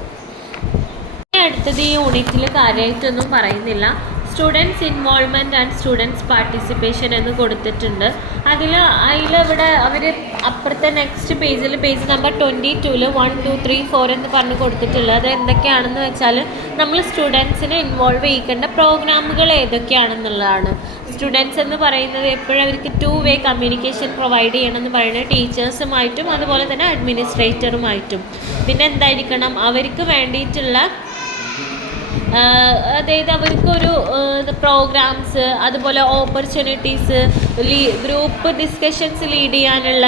അടുത്തത് ഈ യൂണിറ്റിൽ കാര്യമായിട്ടൊന്നും പറയുന്നില്ല. Students involvement and students participation എന്ന് കൊടുത്തിട്ടുണ്ട്. അതിലിവിടെ അവർ അപ്പുറത്തെ നെക്സ്റ്റ് പേജ് നമ്പർ 22 1 2 3 4 എന്ന് പറഞ്ഞ് കൊടുത്തിട്ടുള്ളത്. അത് എന്തൊക്കെയാണെന്ന് വെച്ചാൽ നമ്മൾ സ്റ്റുഡൻസിനെ ഇൻവോൾവ് ചെയ്യിക്കേണ്ട പ്രോഗ്രാമുകൾ ഏതൊക്കെയാണെന്നുള്ളതാണ്. സ്റ്റുഡൻസ് എന്ന് പറയുന്നത് എപ്പോഴും അവർക്ക് 2 വേ കമ്മ്യൂണിക്കേഷൻ പ്രൊവൈഡ് ചെയ്യണമെന്ന് പറയുന്നത് ടീച്ചേഴ്സുമായിട്ടും അതുപോലെ തന്നെ അഡ്മിനിസ്ട്രേറ്ററുമായിട്ടും. പിന്നെ എന്തായിരിക്കണം, അവർക്ക് വേണ്ടിയിട്ടുള്ള അതായത് അവർക്കൊരു പ്രോഗ്രാംസ്, അതുപോലെ ഓപ്പർച്യൂണിറ്റീസ്, ഗ്രൂപ്പ് ഡിസ്കഷൻസ് ലീഡ് ചെയ്യാനുള്ള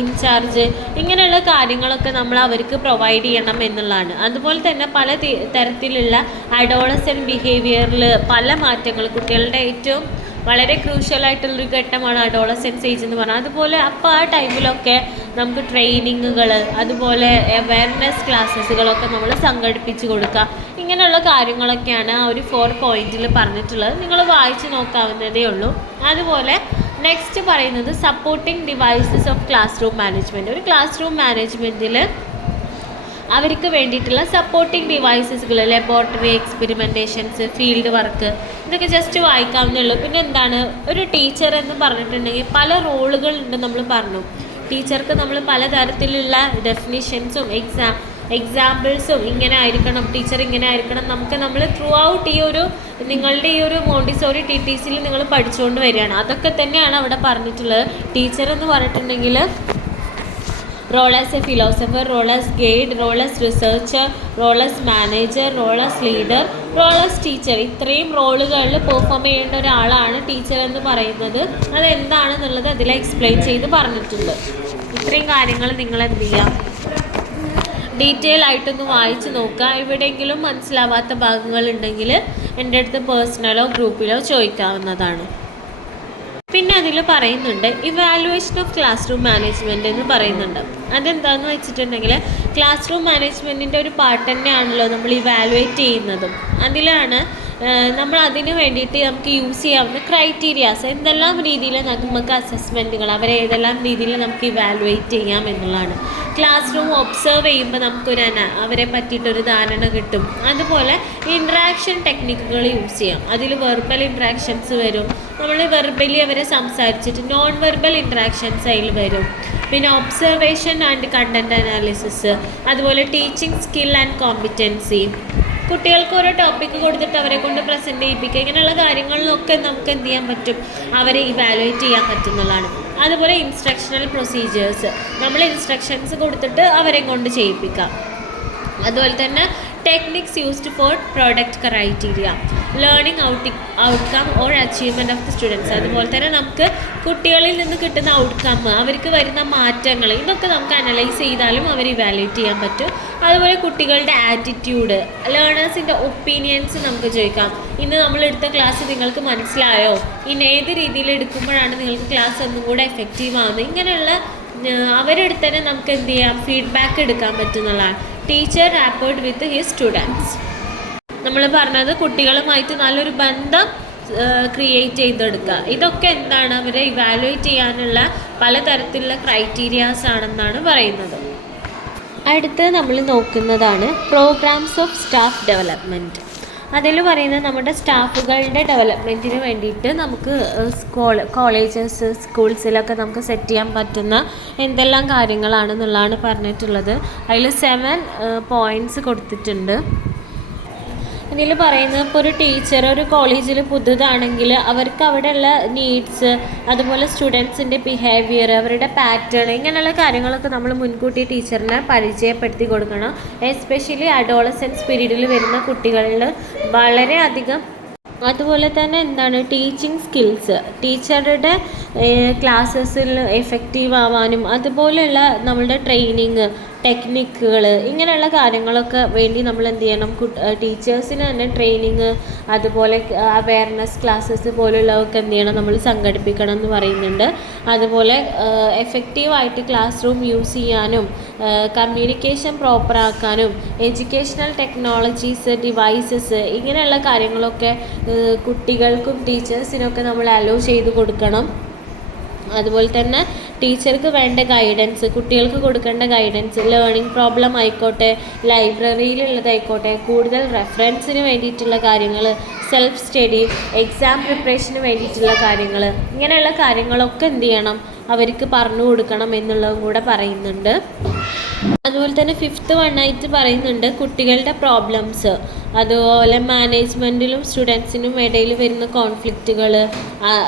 ഇൻചാർജ്, ഇങ്ങനെയുള്ള കാര്യങ്ങളൊക്കെ നമ്മൾ അവർക്ക് പ്രൊവൈഡ് ചെയ്യണം എന്നുള്ളതാണ്. അതുപോലെ തന്നെ പല തരത്തിലുള്ള അഡോളസെൻ്റ് ബിഹേവിയറിൽ പല മാറ്റങ്ങൾ, കുട്ടികളുടെ ഏറ്റവും വളരെ ക്രൂഷ്യലായിട്ടുള്ളൊരു ഘട്ടമാണ് അഡോളസെൻസ് ഏജ് എന്ന് പറഞ്ഞാൽ. അതുപോലെ അപ്പോൾ ആ ടൈമിലൊക്കെ നമുക്ക് ട്രെയിനിങ്ങുകൾ, അതുപോലെ അവയർനെസ് ക്ലാസ്സസുകളൊക്കെ നമ്മൾ സംഘടിപ്പിച്ച് കൊടുക്കുക. ഇങ്ങനെയുള്ള കാര്യങ്ങളൊക്കെയാണ് ആ ഒരു 4 പോയിന്റിൽ പറഞ്ഞിട്ടുള്ളത്. നിങ്ങൾ വായിച്ച് നോക്കാവുന്നതേ ഉള്ളൂ. അതുപോലെ നെക്സ്റ്റ് പറയുന്നത് supporting devices of class room management. ഒരു ക്ലാസ് റൂം മാനേജ്മെൻറ്റിൽ അവർക്ക് വേണ്ടിയിട്ടുള്ള സപ്പോർട്ടിംഗ് ഡിവൈസസുകൾ, ലബോറട്ടറി എക്സ്പെരിമെൻറ്റേഷൻസ്, ഫീൽഡ് വർക്ക്, ഇതൊക്കെ ജസ്റ്റ് വായിക്കാവുന്നേ ഉള്ളൂ. പിന്നെ എന്താണ് ഒരു ടീച്ചർ എന്ന് പറഞ്ഞിട്ടുണ്ടെങ്കിൽ പല റോളുകളുണ്ട്. നമ്മൾ പറഞ്ഞു ടീച്ചർക്ക് നമ്മൾ പലതരത്തിലുള്ള ഡെഫിനിഷൻസും എക്സാമ്പിൾസും ഇങ്ങനെ ആയിരിക്കണം, ടീച്ചർ ഇങ്ങനെ ആയിരിക്കണം, നമ്മൾ ത്രൂ ഔട്ട് നിങ്ങളുടെ ഈ ഒരു മോണ്ടിസോറി TTCയിൽ നിങ്ങൾ പഠിച്ചുകൊണ്ട് വരികയാണ്. അതൊക്കെ തന്നെയാണ് അവിടെ പറഞ്ഞിട്ടുള്ളത്. ടീച്ചർ എന്ന് പറഞ്ഞിട്ടുണ്ടെങ്കിൽ role as a philosopher, role as guide, role as researcher, role as manager, role as leader, role as teacher, ഇത്രയും റോളുകളിൽ പെർഫോം ചെയ്യേണ്ട ഒരാളാണ് ടീച്ചർ എന്ന് പറയുന്നത്. അതെന്താണെന്നുള്ളത് അതിൽ എക്സ്പ്ലെയിൻ ചെയ്ത് പറഞ്ഞിട്ടുണ്ട്. ഇത്രയും കാര്യങ്ങൾ നിങ്ങൾ എന്ത് ചെയ്യാം, ഡീറ്റെയിൽ ആയിട്ടൊന്ന് വായിച്ച് നോക്കുക. എവിടെയെങ്കിലും മനസ്സിലാവാത്ത ഭാഗങ്ങളുണ്ടെങ്കിൽ എൻ്റെ അടുത്ത് പേഴ്സണലോ ഗ്രൂപ്പിലോ ചോദിക്കാവുന്നതാണ്. പിന്നെ അതിൽ പറയുന്നുണ്ട് evaluation of class room management എന്ന് പറയുന്നുണ്ട്. അതെന്താണെന്ന് വെച്ചിട്ടുണ്ടെങ്കിൽ ക്ലാസ് റൂം മാനേജ്മെൻറ്റിൻ്റെ ഒരു പാർട്ട് തന്നെയാണല്ലോ നമ്മൾ ഇവാലുവേറ്റ് ചെയ്യുന്നതും. അതിലാണ് നമ്മൾ അതിന് വേണ്ടിയിട്ട് നമുക്ക് യൂസ് ചെയ്യാവുന്ന ക്രൈറ്റീരിയാസ്, എന്തെല്ലാം രീതിയിൽ നമുക്ക് അസസ്മെൻറ്റുകൾ, അവരെ ഏതെല്ലാം രീതിയിൽ നമുക്ക് ഇവാലുവേറ്റ് ചെയ്യാം എന്നുള്ളതാണ്. ക്ലാസ് റൂം ഒബ്സർവ് ചെയ്യുമ്പോൾ അവരെ പറ്റിയിട്ടൊരു ധാരണ കിട്ടും. അതുപോലെ ഇൻട്രാക്ഷൻ ടെക്നിക്കുകൾ യൂസ് ചെയ്യാം. അതിൽ വെർബൽ ഇൻട്രാക്ഷൻസ് വരും, നമ്മൾ വെർബലി അവരെ സംസാരിച്ചിട്ട് നോൺ വെർബൽ ഇൻട്രാക്ഷൻസ് അതിൽ വരും. പിന്നെ ഒബ്സർവേഷൻ ആൻഡ് കണ്ടൻറ് അനാലിസിസ്, അതുപോലെ ടീച്ചിങ് സ്കിൽ ആൻഡ് കോമ്പിറ്റൻസി, കുട്ടികൾക്ക് ഓരോ ടോപ്പിക്ക് കൊടുത്തിട്ട് അവരെ കൊണ്ട് പ്രസൻറ്റ് ചെയ്യിപ്പിക്കുക, ഇങ്ങനെയുള്ള കാര്യങ്ങളിലൊക്കെ നമുക്ക് എന്ത് ചെയ്യാൻ പറ്റും, അവരെ ഇവാലുവേറ്റ് ചെയ്യാൻ പറ്റുന്നതാണ്. അതുപോലെ ഇൻസ്ട്രക്ഷണൽ പ്രൊസീജിയേഴ്സ്, നമ്മൾ ഇൻസ്ട്രക്ഷൻസ് കൊടുത്തിട്ട് അവരെ കൊണ്ട് ചെയ്യിപ്പിക്കാം. അതുപോലെ തന്നെ techniques used for product criteria, learning outcome or achievement of the students. അതുപോലെ തന്നെ നമുക്ക് കുട്ടികളിൽ നിന്ന് കിട്ടുന്ന ഔട്ട്കം, അവർക്ക് വരുന്ന മാറ്റങ്ങൾ, ഇതൊക്കെ നമുക്ക് അനലൈസ് ചെയ്താലും അവർ ഇവാലുവേറ്റ് ചെയ്യാൻ പറ്റും. അതുപോലെ കുട്ടികളുടെ ആറ്റിറ്റ്യൂഡ്, ലേണേഴ്സിൻ്റെ ഒപ്പീനിയൻസ് നമുക്ക് ചോദിക്കാം. ഇന്ന് നമ്മളെടുത്ത ക്ലാസ് നിങ്ങൾക്ക് മനസ്സിലായോ, ഇന്ന് ഏത് രീതിയിൽ എടുക്കുമ്പോഴാണ് നിങ്ങൾക്ക് ക്ലാസ് ഒന്നും കൂടെ എഫക്റ്റീവ് ആവുന്നത്, ഇങ്ങനെയുള്ള അവരുടെ അടുത്ത് തന്നെ നമുക്ക് എന്ത് ചെയ്യാം, ഫീഡ്ബാക്ക് എടുക്കാൻ പറ്റുന്നതാണ്. ടീച്ചർ റാപ്പേർഡ് വിത്ത് ഹിസ് സ്റ്റുഡൻസ്, നമ്മൾ പറഞ്ഞത് കുട്ടികളുമായിട്ട് നല്ലൊരു ബന്ധം ക്രിയേറ്റ് ചെയ്തെടുക്കുക. ഇതൊക്കെ എന്താണ്, അവരെ ഇവാലുവേറ്റ് ചെയ്യാനുള്ള പലതരത്തിലുള്ള ക്രൈറ്റീരിയാസ് ആണെന്നാണ് പറയുന്നത്. അടുത്ത് നമ്മൾ നോക്കുന്നതാണ് പ്രോഗ്രാംസ് ഓഫ് സ്റ്റാഫ് ഡെവലപ്മെൻറ്റ്. അതിൽ പറയുന്നത് നമ്മുടെ സ്റ്റാഫുകളുടെ ഡെവലപ്മെൻറ്റിന് വേണ്ടിയിട്ട് നമുക്ക് കോളേജസ്, സ്കൂൾസിലൊക്കെ നമുക്ക് സെറ്റ് ചെയ്യാൻ പറ്റുന്ന എന്തെല്ലാം കാര്യങ്ങളാണെന്നുള്ളതാണ് പറഞ്ഞിട്ടുള്ളത്. അതിൽ 7 പോയിൻറ്റ്സ് കൊടുത്തിട്ടുണ്ട്. ഇതിൽ പറയുന്നത് ഇപ്പോൾ ഒരു ടീച്ചർ ഒരു കോളേജിൽ പുതുതാണെങ്കിൽ അവർക്ക് അവിടെയുള്ള നീഡ്സ്, അതുപോലെ സ്റ്റുഡൻസിൻ്റെ ബിഹേവിയർ, അവരുടെ പാറ്റേൺ, ഇങ്ങനെയുള്ള കാര്യങ്ങളൊക്കെ നമ്മൾ മുൻകൂട്ടി ടീച്ചറിനെ പരിചയപ്പെടുത്തി കൊടുക്കണം. എസ്പെഷ്യലി അഡോളസൻസ് പീരീഡിൽ വരുന്ന കുട്ടികളിൽ വളരെയധികം. അതുപോലെ തന്നെ എന്താണ് ടീച്ചിങ് സ്കിൽസ്, ടീച്ചറുടെ ക്ലാസ്സസിൽ എഫക്റ്റീവ് ആവാനും അതുപോലെയുള്ള നമ്മളുടെ ട്രെയിനിങ് ടെക്നിക്കുകൾ, ഇങ്ങനെയുള്ള കാര്യങ്ങളൊക്കെ വേണ്ടി നമ്മൾ എന്ത് ചെയ്യണം, ടീച്ചേഴ്സിന് തന്നെ ട്രെയിനിങ്, അതുപോലെ അവെയർനെസ് ക്ലാസ്സസ് പോലുള്ളതൊക്കെ എന്ത് ചെയ്യണം, നമ്മൾ സംഘടിപ്പിക്കണം എന്ന് പറയുന്നുണ്ട്. അതുപോലെ എഫക്റ്റീവായിട്ട് ക്ലാസ് റൂം യൂസ് ചെയ്യാനും കമ്മ്യൂണിക്കേഷൻ പ്രോപ്പറാക്കാനും എഡ്യൂക്കേഷണൽ ടെക്നോളജീസ്, ഡിവൈസസ്, ഇങ്ങനെയുള്ള കാര്യങ്ങളൊക്കെ കുട്ടികൾക്കും ടീച്ചേഴ്സിനൊക്കെ നമ്മൾ അലോ ചെയ്ത് കൊടുക്കണം. അതുപോലെ തന്നെ ടീച്ചർക്ക് വേണ്ട ഗൈഡൻസ്, കുട്ടികൾക്ക് കൊടുക്കേണ്ട ഗൈഡൻസ്, ലേണിംഗ് പ്രോബ്ലം ആയിക്കോട്ടെ, ലൈബ്രറിയിലുള്ളതായിക്കോട്ടെ, കൂടുതൽ റെഫറൻസിന് വേണ്ടിയിട്ടുള്ള കാര്യങ്ങൾ, സെൽഫ് സ്റ്റഡി, എക്സാം പ്രിപ്പറേഷന് വേണ്ടിയിട്ടുള്ള കാര്യങ്ങൾ, ഇങ്ങനെയുള്ള കാര്യങ്ങളൊക്കെ എന്ത് ചെയ്യണം, അവർക്ക് പറഞ്ഞു കൊടുക്കണം എന്നുള്ളതും കൂടെ പറയുന്നുണ്ട്. അതുപോലെ തന്നെ 5th വണ്ണായിട്ട് പറയുന്നുണ്ട് കുട്ടികളുടെ പ്രോബ്ലംസ്, അതുപോലെ മാനേജ്മെൻറ്റിലും സ്റ്റുഡൻസിനും ഇടയിൽ വരുന്ന കോൺഫ്ലിക്റ്റുകൾ,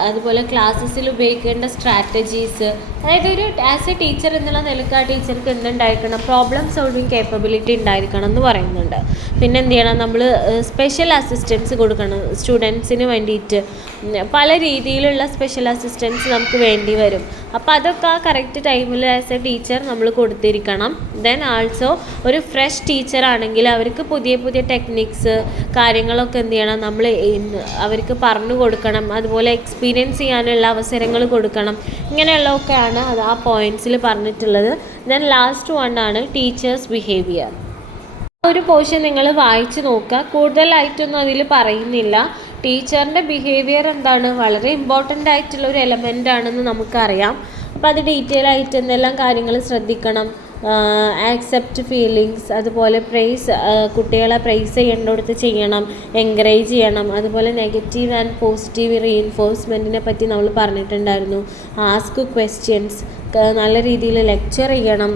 അതുപോലെ ക്ലാസ്സസിൽ ഉപയോഗിക്കേണ്ട സ്ട്രാറ്റജീസ്. അതായത് ഒരു ആസ് എ ടീച്ചർ എന്നുള്ള നിലക്ക് ആ ടീച്ചർക്ക് എന്തുണ്ടായിരിക്കണം, പ്രോബ്ലം സോൾവിങ് കേപ്പബിലിറ്റി ഉണ്ടായിരിക്കണം എന്ന് പറയുന്നുണ്ട്. പിന്നെ എന്ത് ചെയ്യണം, നമ്മൾ സ്പെഷ്യൽ അസിസ്റ്റൻസ് കൊടുക്കണം സ്റ്റുഡൻസിന് വേണ്ടിയിട്ട്. പല രീതിയിലുള്ള സ്പെഷ്യൽ അസിസ്റ്റൻസ് നമുക്ക് വേണ്ടി വരും. അപ്പോൾ അതൊക്കെ ആ കറക്റ്റ് ടൈമിൽ ആസ് എ ടീച്ചർ നമ്മൾ കൊടുത്തിരിക്കണം. ദെൻ ആൾസോ ഒരു ഫ്രഷ് ടീച്ചർ ആണെങ്കിൽ അവർക്ക് പുതിയ പുതിയ ടെക്നിക്സ് കാര്യങ്ങളൊക്കെ എന്ത് ചെയ്യണം, നമ്മൾ അവർക്ക് പറഞ്ഞു കൊടുക്കണം. അതുപോലെ എക്സ്പീരിയൻസ് ചെയ്യാനുള്ള അവസരങ്ങൾ കൊടുക്കണം. ഇങ്ങനെയുള്ളതൊക്കെയാണ് അത് ആ പോയിൻറ്റ്സിൽ പറഞ്ഞിട്ടുള്ളത്. ദെൻ ലാസ്റ്റ് വണ്ണാണ് ടീച്ചേഴ്സ് ബിഹേവിയർ. ഒരു പോർഷൻ നിങ്ങൾ വായിച്ച് നോക്കുക, കൂടുതലായിട്ടൊന്നും അതിൽ പറയുന്നില്ല. ടീച്ചറിൻ്റെ ബിഹേവിയർ എന്താണ്, വളരെ ഇമ്പോർട്ടൻ്റ് ആയിട്ടുള്ള ഒരു എലമെൻ്റ് ആണെന്ന് നമുക്കറിയാം. അപ്പോൾ അത് ഡീറ്റെയിൽ ആയിട്ട് എന്തെല്ലാം കാര്യങ്ങൾ ശ്രദ്ധിക്കണം, ആക്സെപ്റ്റ് ഫീലിങ്സ്, അതുപോലെ പ്രൈസ്, കുട്ടികളെ പ്രൈസ് ചെയ്യേണ്ടടുത്ത് ചെയ്യണം, എൻകറേജ് ചെയ്യണം. അതുപോലെ നെഗറ്റീവ് ആൻഡ് പോസിറ്റീവ് റീഇൻഫോഴ്സ്മെൻറ്റിനെ പറ്റി നമ്മൾ പറഞ്ഞിട്ടുണ്ടായിരുന്നു. ആസ്ക് ക്വസ്റ്റ്യൻസ്, നല്ല രീതിയിൽ ലെക്ചർ ചെയ്യണം,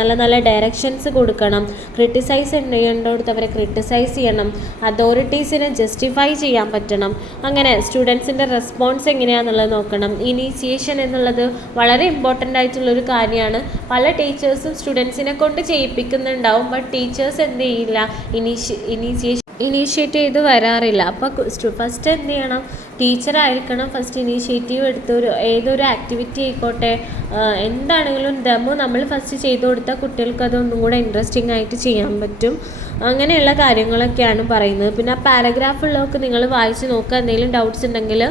നല്ല ഡയറക്ഷൻസ് കൊടുക്കണം, ക്രിട്ടിസൈസ് ചെയ്യേണ്ടടുത്ത് അവരെ ക്രിട്ടിസൈസ് ചെയ്യണം, അതോറിറ്റീസിനെ ജസ്റ്റിഫൈ ചെയ്യാൻ പറ്റണം. അങ്ങനെ സ്റ്റുഡൻസിൻ്റെ റെസ്പോൺസ് എങ്ങനെയാണെന്നുള്ളത് നോക്കണം. ഇനീഷ്യേഷൻ എന്നുള്ളത് വളരെ ഇമ്പോർട്ടൻ്റ് ആയിട്ടുള്ളൊരു കാര്യമാണ്. പല ടീച്ചേഴ്സും സ്റ്റുഡൻസിനെ കൊണ്ട് ചെയ്യിപ്പിക്കുന്നുണ്ടാവും, ബട്ട് ടീച്ചേഴ്സ് എന്ത് ചെയ്യില്ല, ഇനീഷ്യേറ്റ് ചെയ്ത് വരാറില്ല. അപ്പോൾ ഫസ്റ്റ് എന്ത് ചെയ്യണം, ടീച്ചറായിരിക്കണം ഫസ്റ്റ് ഇനീഷ്യേറ്റീവ് എടുത്ത് ഏതൊരു ആക്ടിവിറ്റി ആയിക്കോട്ടെ, എന്താണെങ്കിലും ഡെമോ നമ്മൾ ഫസ്റ്റ് ചെയ്ത് കൊടുത്താൽ കുട്ടികൾക്ക് അതൊന്നും കൂടെ ഇൻട്രസ്റ്റിംഗ് ആയിട്ട് ചെയ്യാൻ പറ്റും. അങ്ങനെയുള്ള കാര്യങ്ങളൊക്കെയാണ് പറയുന്നത്. പിന്നെ ആ പാരഗ്രാഫുള്ളതൊക്കെ നിങ്ങൾ വായിച്ച് നോക്കുക. എന്തെങ്കിലും ഡൗട്ട്സ് ഉണ്ടെങ്കിൽ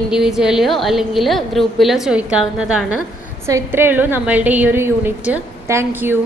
ഇൻഡിവിജ്വലിയോ അല്ലെങ്കിൽ ഗ്രൂപ്പിലോ ചോദിക്കാവുന്നതാണ്. സോ ഇത്രയേ ഉള്ളൂ നമ്മളുടെ ഈ ഒരു യൂണിറ്റ്. Thank you.